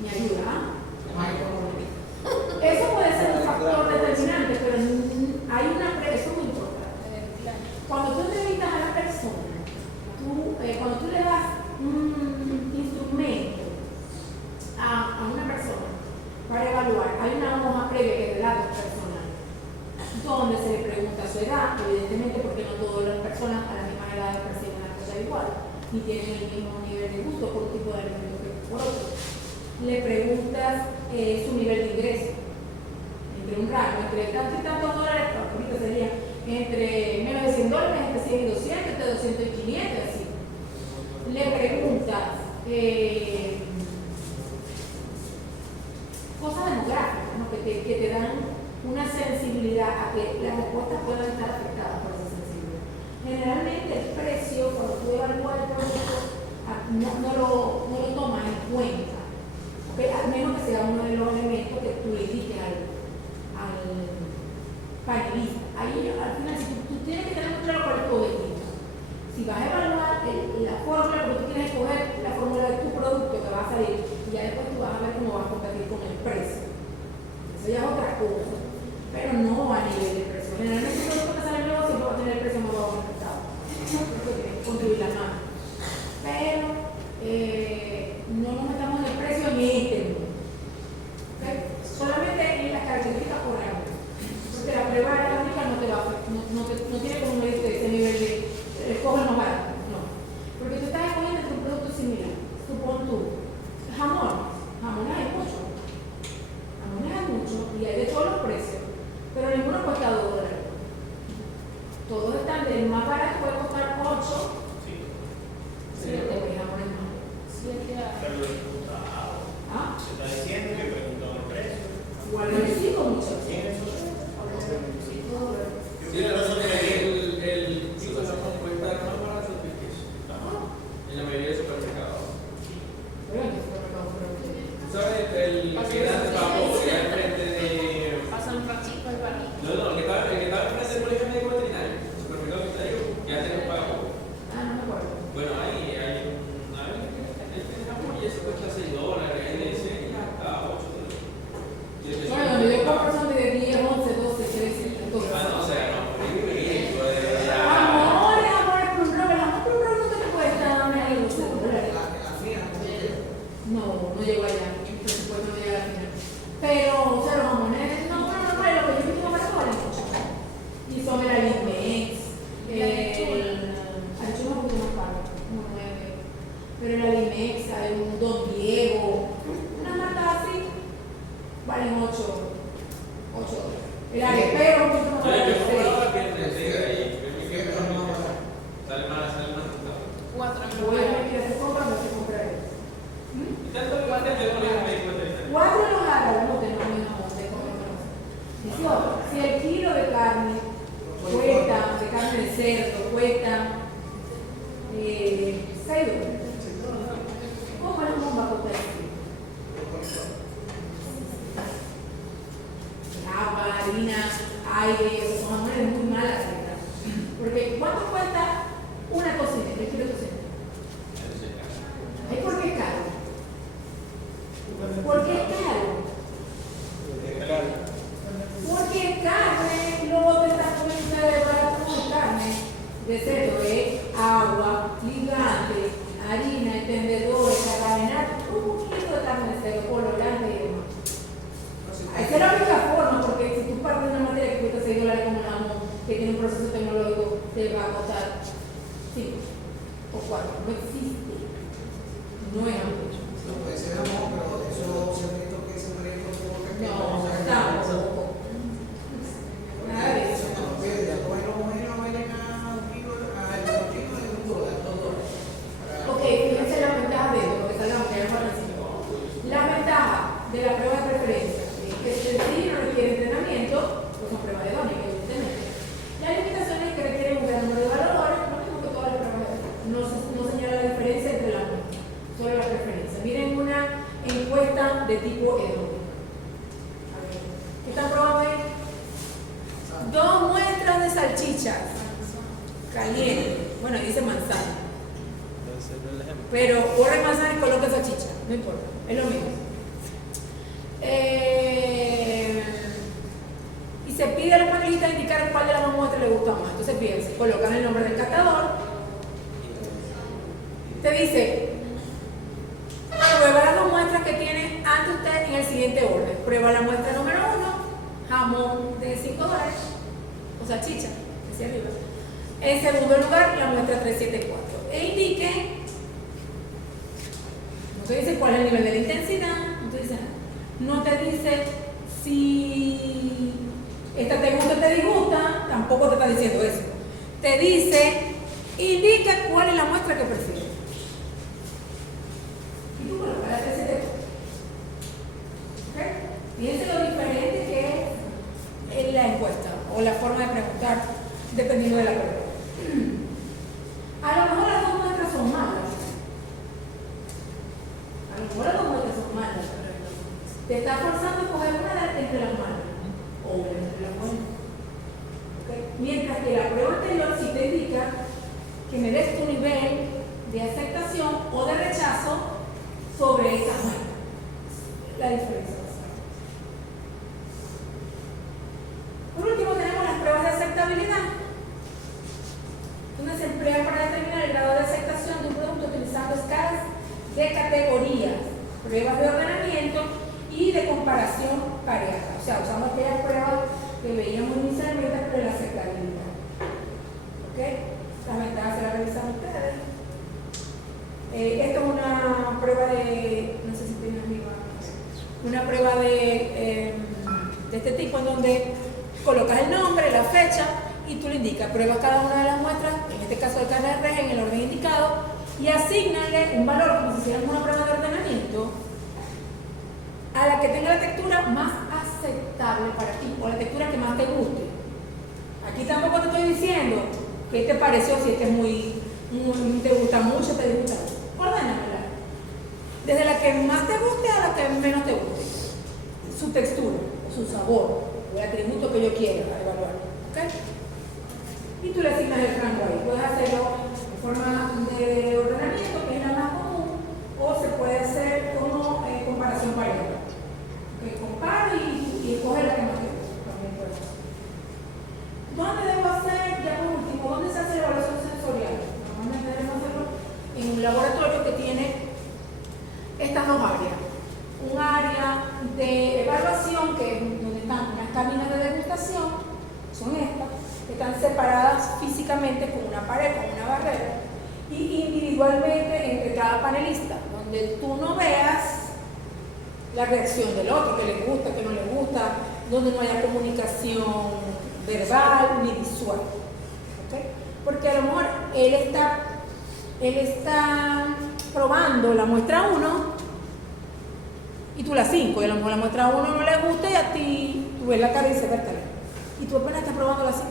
¿Me ayuda? Eso puede ser un factor determinante, pero hay una eso es muy importante. Cuando tú entrevistas a la persona, cuando tú le das un instrumento a una persona, ni tienen el mismo nivel de gusto por un tipo de alimento que por otro. Le preguntas su nivel de ingreso, entre un rango, entre tantos y tantos dólares, ahorita sería entre menos de $100, entre 100 y 200, entre 200 y 500, así. Le preguntas cosas demográficas, ¿no? que te dan una sensibilidad a que las respuestas puedan estar afectadas por esa sensibilidad. Generalmente el precio, cuando tú evalúas el producto, no lo tomas en cuenta, ¿okay? A menos que sea uno de los elementos que tú le indiques al panelista. Ahí al final, si tú tienes que tener muy claro cuál es tu objetivo. Si vas a evaluar la fórmula, porque tú quieres escoger la fórmula de tu producto que va a salir, y ya después tú vas a ver cómo vas a competir con el precio. Eso ya es otra cosa, pero no a nivel de precio. Generalmente el producto que sale nuevo siempre va a tener el precio más bajo en el mercado, porque tienes que construir la mano. Pero no nos metamos en el precio ni en este mundo. ¿Okay? Solamente en las características por ejemplo. Porque la prueba gráfica no te va a no tiene como medirte ese nivel de escoge el más barato, no. Porque tú estás escogiendo entre un producto similar. Supón tú, jamones hay mucho. Jamones hay mucho y hay de todos los precios, pero ninguno cuesta $2. Todos están del más barato, puede costar 8. Sí, te jamones más. Pero lo he preguntado. ¿Ah? Se está diciendo que preguntó el precio. Igual no recibo mucho. ¿Quién es eso? Sí, Sí, la razón es que el chico de Japón puede estar más barato que el queso. En la mayoría de supermercados. pero en el supermercado, pero ¿Sabes? El que era de Pavo, que era enfrente de. Pasan un ratito el barrito. No, el que estaba enfrente del colegio médico veterinario. El supermercado que está ahí, ya tenemos pago. no me acuerdo. Bueno, ahí hay una vez en Japón y eso cuesta $6, hay de 6 hasta $8. Bueno, donde yo compro son de 10, 11, 12, 13, 14. Ah, no, o sea, no, ridículo, de verdad. Amor, Plum Rover, no te cuesta darme algo de $12. La fina, No llegó allá, el presupuesto no llega al final. Pero, o sea, los jamones, no, lo que yo he visto más barato valen mucho. Y son el Alimex, el Arechuga es un poquito más caro, como 9. Pero el Alimex, hay un Don Diego, una marca así, valen 8 $8. El Arepero, un poquito más Yo barato, compraba 6. la piel de tigre ahí, sale más rentable. 4 Voy a ver que se compra, no se compra él. Y tanto que antes del colegio médico veterinario. 4 los árabes no tenemos ni jamón de comer. Si el kilo de carne cuesta, de carne de cerdo, cuesta $6. ¿Cómo el jamón va a costar $6? Agua, harina, aire, esos son jamones muy malas calidad. Porque ¿cuánto cuesta una tocineta, el kilo de tocineta? ¿Es porque es caro? ¿Por qué es caro? Porque es carne, luego te estás comiendo de barato con carne de cerdo, agua, ligante, harina, entendedores, carbohidratos, un poquito de carne de cerdo, colorante y demás. Esa es la única forma, porque si tú partes de una materia que cuesta $6 como el jamón, que tiene un proceso tecnológico, te va a costar 5 o 4. No existe. No es jamón. no puede ser jamón, pero eso se ha visto que se maneja por No, tampoco. Nada de eso. Ok, fíjense la ventaja de esto, porque salgamos que ya no participo. La ventaja de la prueba de preferencia es que si sí no requiere entrenamiento, pues son pruebas de Donick, evidentemente. La limitación es que requiere un gran número de evaluadores, lo mismo que todas las pruebas de Donick. No señala la diferencia entre las muestras, solo la preferencia. Miren una encuesta de tipo Edwin. ¿Qué están probando ahí? 2 muestras de salchichas calientes. Bueno, dice manzana. Entonces, no es el ejemplo. Pero borra manzana y coloca salchicha, no importa, es lo mismo. Y se pide a los panelistas indicar cuál de las 2 muestras le gusta más. Entonces fíjense, colocan el nombre del catador. Te dice, prueba las 2 muestras que tiene ante usted en el siguiente orden. Prueba la muestra número 1, jamón de $5, o salchicha, hacia arriba. En segundo lugar, la muestra 374. E indique No te dice cuál es el nivel de la intensidad, no te dice si esta te gusta o te disgusta, tampoco te está diciendo eso. Te dice, indica cuál es la muestra que prefieres. Y tú colocas la receta. ¿Ok? Fíjense lo diferente que es la encuesta o la forma de preguntar dependiendo de la prueba. A lo mejor las dos muestras son malas. A lo mejor las dos muestras son malas. Te está forzando a coger una entre las malas o una entre las buenas. ¿Okay? Mientras que la prueba anterior sí te indica que me des tu nivel de aceptación o de rechazo sobre esa muestra. La diferencia. Por último tenemos las pruebas de aceptabilidad, donde se emplea para determinar el grado de aceptación de un producto utilizando escalas de categorías, pruebas de ordenamiento y de comparación pareja. O sea, usamos aquellas pruebas que veíamos inicialmente para la aceptabilidad. ¿Ok? Las ventajas se las revisan ustedes. Esto es una prueba de, no sé si tiene arriba, una prueba de este tipo en donde colocas el nombre, la fecha y tú le indicas, pruebas cada una de las muestras, en este caso de carne de res, en el orden indicado y asignale un valor como si hicieran una prueba de ordenamiento a la que tenga la textura más aceptable para ti o la textura que más te guste. Aquí tampoco te estoy diciendo qué te pareció, si este es muy te gusta mucho, te disgusta. Ordénamela. Desde la que más te guste a la que menos te guste. Su textura, su sabor, o el atributo que yo quiera evaluar. ¿Ok? Y tú le asignas el rango ahí. Puedes hacerlo de forma de ordenamiento, que es la más común, o se puede hacer como comparación pareja. Que comparo y escoge la que más te gusta. También puede ser. ¿Dónde debo hacer, ya por último, dónde se hace la evaluación sensorial? Normalmente debemos hacerlo en un laboratorio que tiene estas dos áreas. Un área de evaluación, que es donde están las cabinas de degustación, son estas, que están separadas físicamente con una pared, con una barrera, y individualmente entre cada panelista, donde tú no veas la reacción del otro, que le gusta, que no le gusta, donde no haya comunicación verbal ni visual. ¿Okay? Porque a lo mejor él está probando la muestra 1 y tú la 5, y a lo mejor la muestra 1 no le gusta y a ti tú ves la cara y dices, vértale. Y tú apenas estás probando la 5.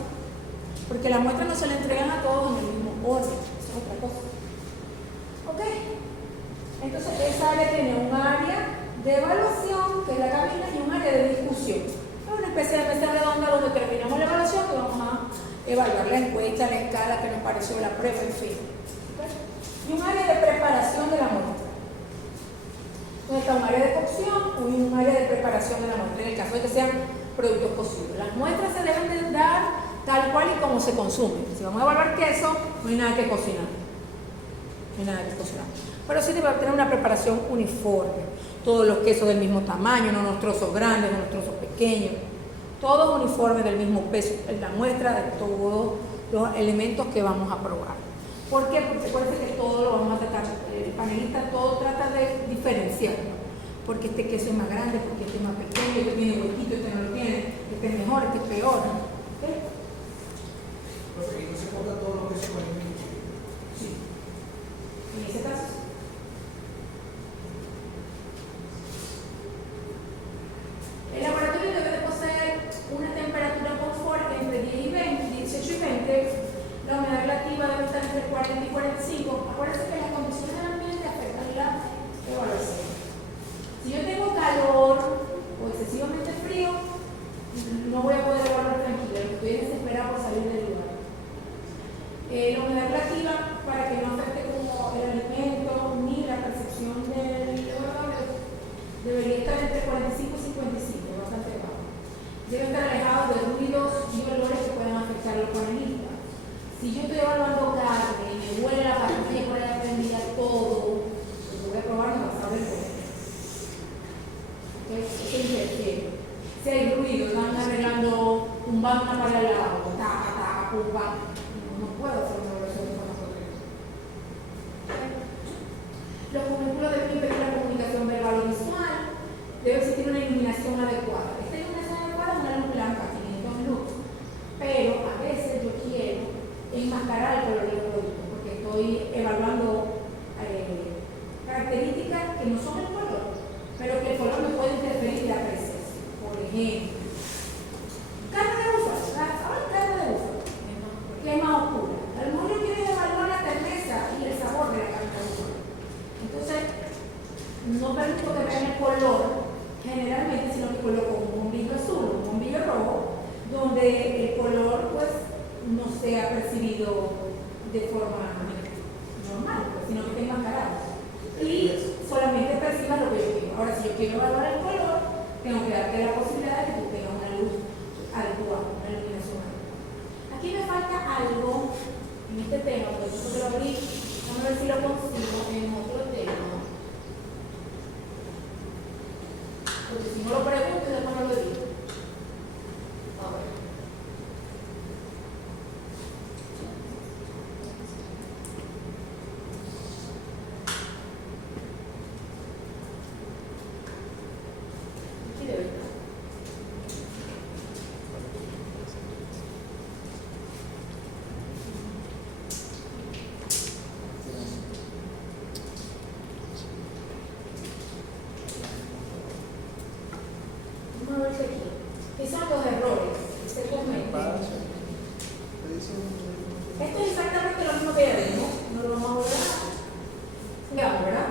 Porque la muestra no se la entregan a todos en el mismo orden, eso es otra cosa. ¿Ok? Entonces esa área tiene un área de evaluación, que es la cabina, y un área de discusión. Es una especie de mesa redonda donde terminamos la evaluación y vamos a evaluar la encuesta, la escala que nos pareció la prueba, en fin. ¿Okay? Y un área de preparación de la muestra. Donde está un área de cocción y un área de preparación de la muestra, en el caso de que sean productos cocidos. Las muestras se deben de dar tal cual y como se consumen. Si vamos a evaluar queso, no hay nada que cocinar. No hay nada que cocinar. Pero sí debe tener una preparación uniforme. Todos los quesos del mismo tamaño, no unos trozos grandes, no unos trozos pequeños. Todos uniformes del mismo peso. Es la muestra de todos los elementos que vamos a probar. ¿Por qué? Porque acuérdense que todo lo vamos a tratar. El panelista todo trata de diferenciar. Porque este queso es más grande, porque este es más pequeño, este tiene huequito, este no lo tiene, este es mejor, este es peor. ¿Okay? Profe, ¿y no se corta todos los quesos con el mismo cuchillo? Sí. En ese caso, sí. El laboratorio debe de poseer una temperatura confort entre 10 y 20, 18 y 20. La humedad relativa debe estar entre 40 y 45. Acuérdense que las condiciones del ambiente afectan la evaluación. Si yo tengo calor o excesivamente frío, no voy a poder evaluar tranquila, estoy desesperado por salir del lugar. La humedad relativa, para que no afecte como el alimento ni la percepción del evaluador, debería estar entre 45 y 55, bastante bajo. Debe estar alejado de ruidos y olores que puedan afectar a los panelistas. Si yo estoy evaluando carne y me huele la pastilla por ahí prendida todo, lo que voy a probar no va a saber por qué. Eso es divertido. Si hay ruido, están arreglando un banco para el lado, taca, taca, pumba, no puedo hacer una evaluación de forma correcta. Los cubículos de pipe enmascarar el color del producto, porque estoy evaluando características que no son el color, pero que el color me puede interferir la apreciación. Por ejemplo, carne de búfalo, ahora carne de búfalo, que es más oscura. A lo mejor yo quiero evaluar la terneza y el sabor de la carne de búfalo. Entonces, no permito que vean el color generalmente, sino que coloco un bombillo azul, un bombillo rojo, donde el color pues no sea percibido de forma normal, pues, sino que esté enmascarado. Y solamente perciba lo que yo quiero. Ahora, si yo quiero evaluar el color, tengo que darte la posibilidad de que tú tengas una luz adecuada, una iluminación adecuada. Aquí me falta algo en este tema, porque yo lo abrí, vamos a ver si lo consigo en otro tema. Porque si no lo pregunto, después no lo digo. A ver. Aquí debe estar. Vamos a ver si aquí. ¿Qué son los errores que se cometen? Esto es exactamente lo mismo que ya vimos. No lo vamos a volver a ya, ¿verdad?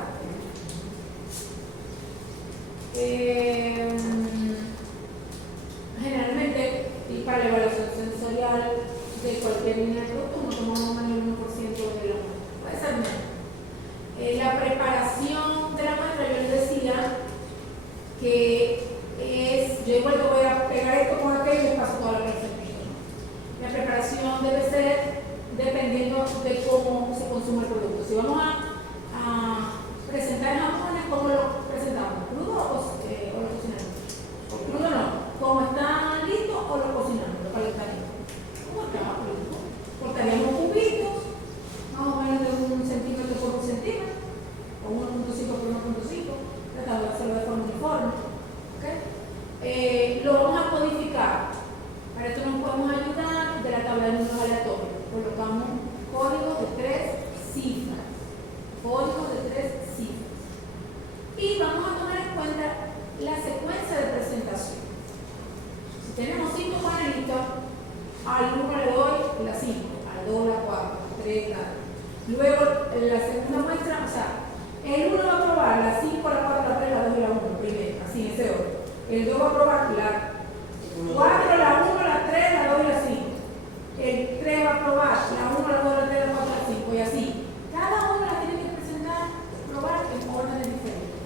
Generalmente, y para la evaluación sensorial de cualquier línea de producto, no tomamos más del 1% de la muestra. Puede ser menos. La preparación de la muestra, yo les decía que yo igual te voy a pegar esto con aquello y les paso toda la presentación. La preparación debe ser dependiendo de cómo se consume el producto. Si vamos a presentar jamones, ¿cómo lo presentamos? ¿Crudo o lo cocinamos? ¿O crudo no? ¿Cómo está listo o lo cocinamos? Lo calentamos. ¿Cómo está listo? Cortaríamos cubitos, más o menos de 1 centímetro por 1 centímetro, o 1.5 por 1.5, tratando de hacerlo de forma uniforme. Lo vamos a codificar. Para esto nos podemos ayudar de la tabla de números aleatorios. Colocamos códigos de 3 cifras. Códigos de 3 cifras. Y vamos a tomar en cuenta la secuencia de presentación. Si tenemos 5 panelistas, al 1 le doy la 5, al 2 la 4, al 3 la. Luego la segunda muestra, o sea, el 1 va a probar la 5, la 4, la 3, la 2 y la 1 primero, así en ese orden. El 2 va a probar la 4, la 1, la 3, la 2 y la 5. El 3 va a probar la 1, la 2, la 3, la 4, la 5 y así. Cada uno la tiene que presentar, probar en órdenes diferentes.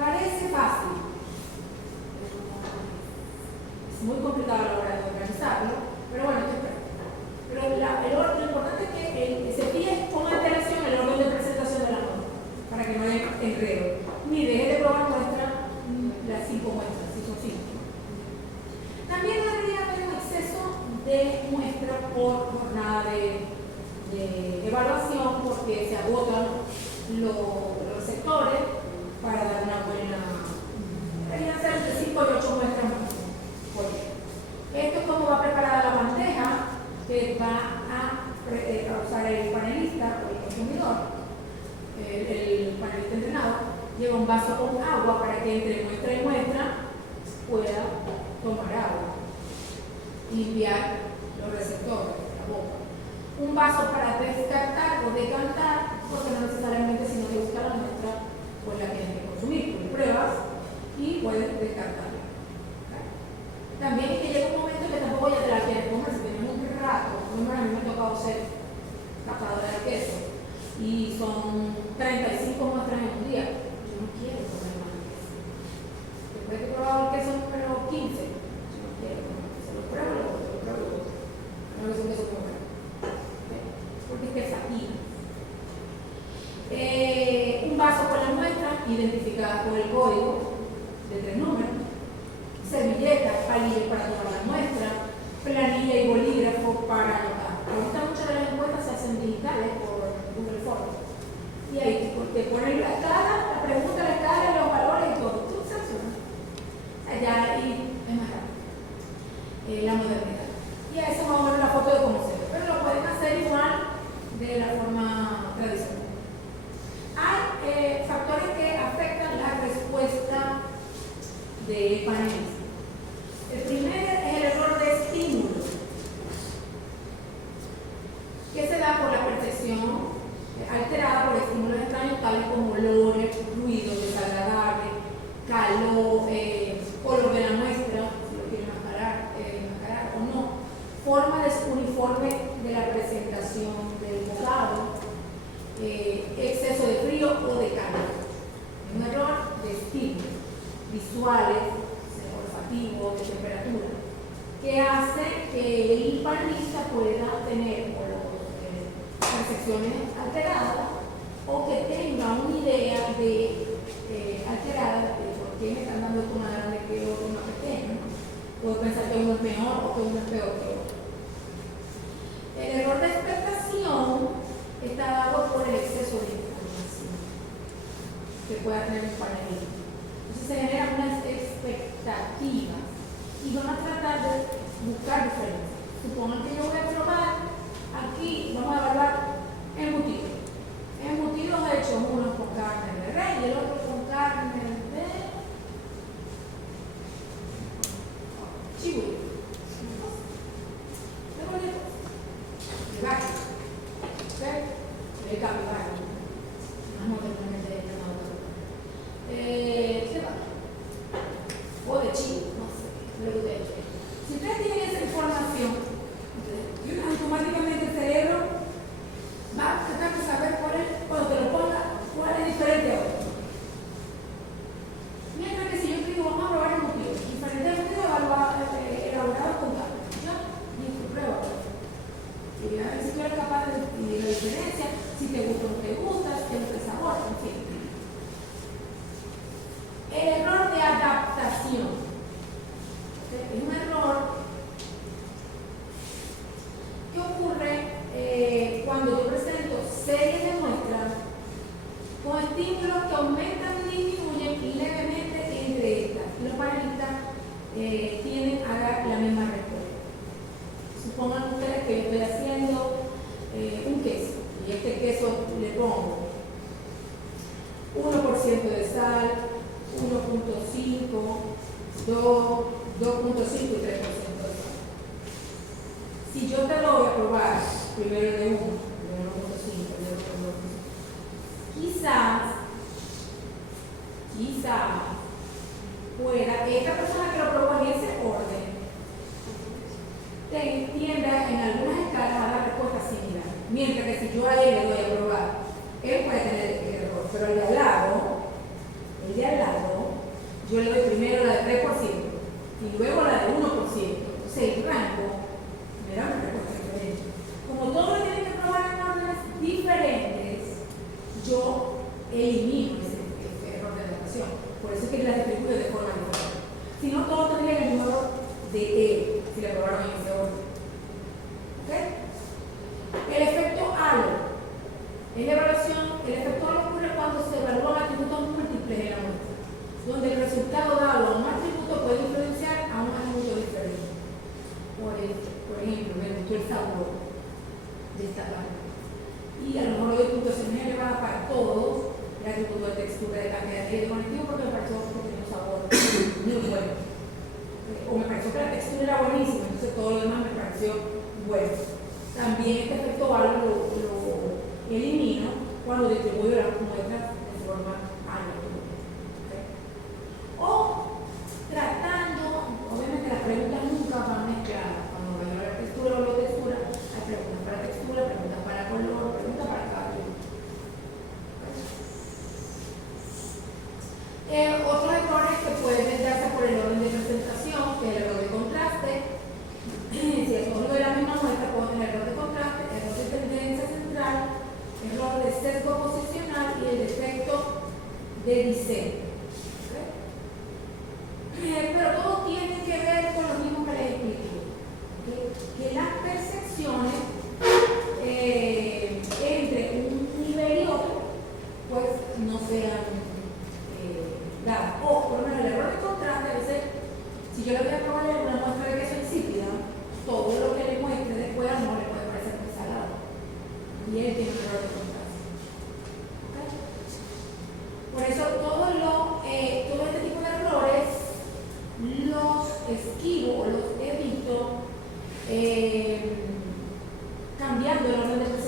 Parece fácil. Es muy complicado a la hora de organizarlo, pero bueno, esto es práctica. Pero lo importante es que se fije con antelación el orden de presentación de la muestra, para que no haya enredo. Ni deje de probar las 5 muestras. También debería haber un exceso de muestras por jornada de evaluación porque se agotan los sectores para dar una buena. Deberían ser entre 5 y 8 muestras más. Esto es como va preparada la bandeja que va a usar el panelista o el consumidor, el panelista entrenado. Lleva un vaso con agua para que entre muestra y muestra pueda tomar agua, limpiar los receptores, la boca. Un vaso para descartar o decantar, porque no necesariamente si no te gusta la muestra, pues la tienes que consumir. Tú pruebas y puedes descartarla. También es que llega un momento que tampoco ya te la quieres comer. Si tenemos un rato, a mí me ha tocado ser tapadora de queso y son 35 muestras en un día. Yo no quiero comer más queso. Después que he probado el queso número 15, yo no quiero comer queso. Lo pruebo y lo otro, lo pruebo y lo otro. No es un queso como porque es que fatiga. Un vaso con la muestra identificada con el código de 3 números. Servilletas, palillos para tomar la muestra, planilla y bolígrafo para anotar. Me gusta mucho las encuestas, se hacen digitales por Google Forms. Y ahí te ponen la escala, la pregunta, la escala, los valores y todo. Tú seleccionas. Allá y es más rápido. La modernidad. Y a eso vamos a ver una foto de cómo se ve. Pero lo pueden hacer igual percepción alterada por estímulos extraños tales como olores, ruidos desagradables, calor, color de la muestra, si lo quieren enmascarar o no, forma uniforme de la presentación del bocado, exceso de frío o de calor. Es un error de estímulos visuales, olfativos, de temperatura, que hace que el panelista pueda tener percepciones alteradas o que tenga una idea alterada de por qué me están dando una grande que una pequeña. Puedo pensar que uno es mejor o que uno es peor que otro. El error de expectación está dado por el exceso de información que pueda tener el panelista. Entonces se generan unas expectativas y van a tratar de buscar diferencias. Supongan que yo voy a probar, aquí vamos a evaluar embutidos. Embutidos hechos, uno con carne de res y el otro con carne de chihuahua. ¿De bonito? De vaca. ¿Ok? De capibara. No modernamente llamado. ¿Qué va? O de chivo, no sé. Pero de hecho. Si ustedes tienen esa información, automáticamente el cerebro va a tratar de saber cuál es, cuando te lo ponga, cuál es diferente a otro. Mientras que si yo te digo, vamos a probar embutidos, diferentes embutidos elaborados con carne, ¿ya? Y tu prueba. Y a ver si tú eres capaz de distinguir la diferencia, si te gusta o no te gusta, si te gusta el sabor, en fin. El error de adaptación. Es un error que ocurre cuando yo presento series de muestras con estímulos que aumentan y disminuyen levemente entre estas. Y los panelistas tienden a dar la misma respuesta. Supongan ustedes que yo estoy haciendo un queso y este queso le pongo 1% de sal, 1.5, 2.5 y 3% de sal. Si yo te lo voy a probar primero de 1, primero 1.5, primero 1.5, quizás pueda, esta persona que lo probó en ese orden tienda en algunas escalas a dar respuesta similar. Mientras que si yo a él le doy a probar, él puede tener el error, pero el de al lado, yo le doy primero la de 3% y luego la de 1%. Entonces el rango me da una respuesta diferente. Como todos lo tienen que probar en órdenes diferentes, yo elimino ese error de adaptación. Por eso es que las distribuyo de forma diferente. Si no, todos tendrían el mismo error de E, si la probaron en ese orden. ¿Ok? El efecto halo. En la evaluación, el efecto halo ocurre cuando se evalúan atributos múltiples en la muestra, donde el resultado dado a un atributo puede influenciar a un atributo diferente. Por ejemplo, me gustó el sabor de esta carne. Y a lo mejor le doy puntuaciones elevadas para todos, el atributo de textura, de cantidad de conectivo, porque me pareció que tenía un sabor muy bueno. O me pareció que la textura era buenísima, entonces todo lo demás me pareció bueno. También este efecto halo lo elimino cuando distribuyo las muestras de forma aleatoria. ¿Okay? O tratando, obviamente las preguntas nunca van mezcladas. Cuando vaya a la textura o la textura, hay preguntas para textura, preguntas para color, preguntas para cada tipo. Otros errores que pueden darse por el orden de presentación, que es el error de contraste. Si escojo de la misma muestra, puedo tener error de contraste, error de tendencia central, error de sesgo posicional y el defecto de diseño. ¿Okay? Pero todo tiene que ver con lo mismo que les expliqué. ¿Okay? Que las percepciones entre un nivel y otro pues no sean dadas. O por lo menos el error de contraste, a veces, si yo le voy a probar una muestra de queso insípida, todo lo que le muestre después no le puede parecer muy salado. Y él tiene un error de contraste. ¿Okay? Por eso todo este tipo de errores los esquivo o los evito cambiando el orden de presentación.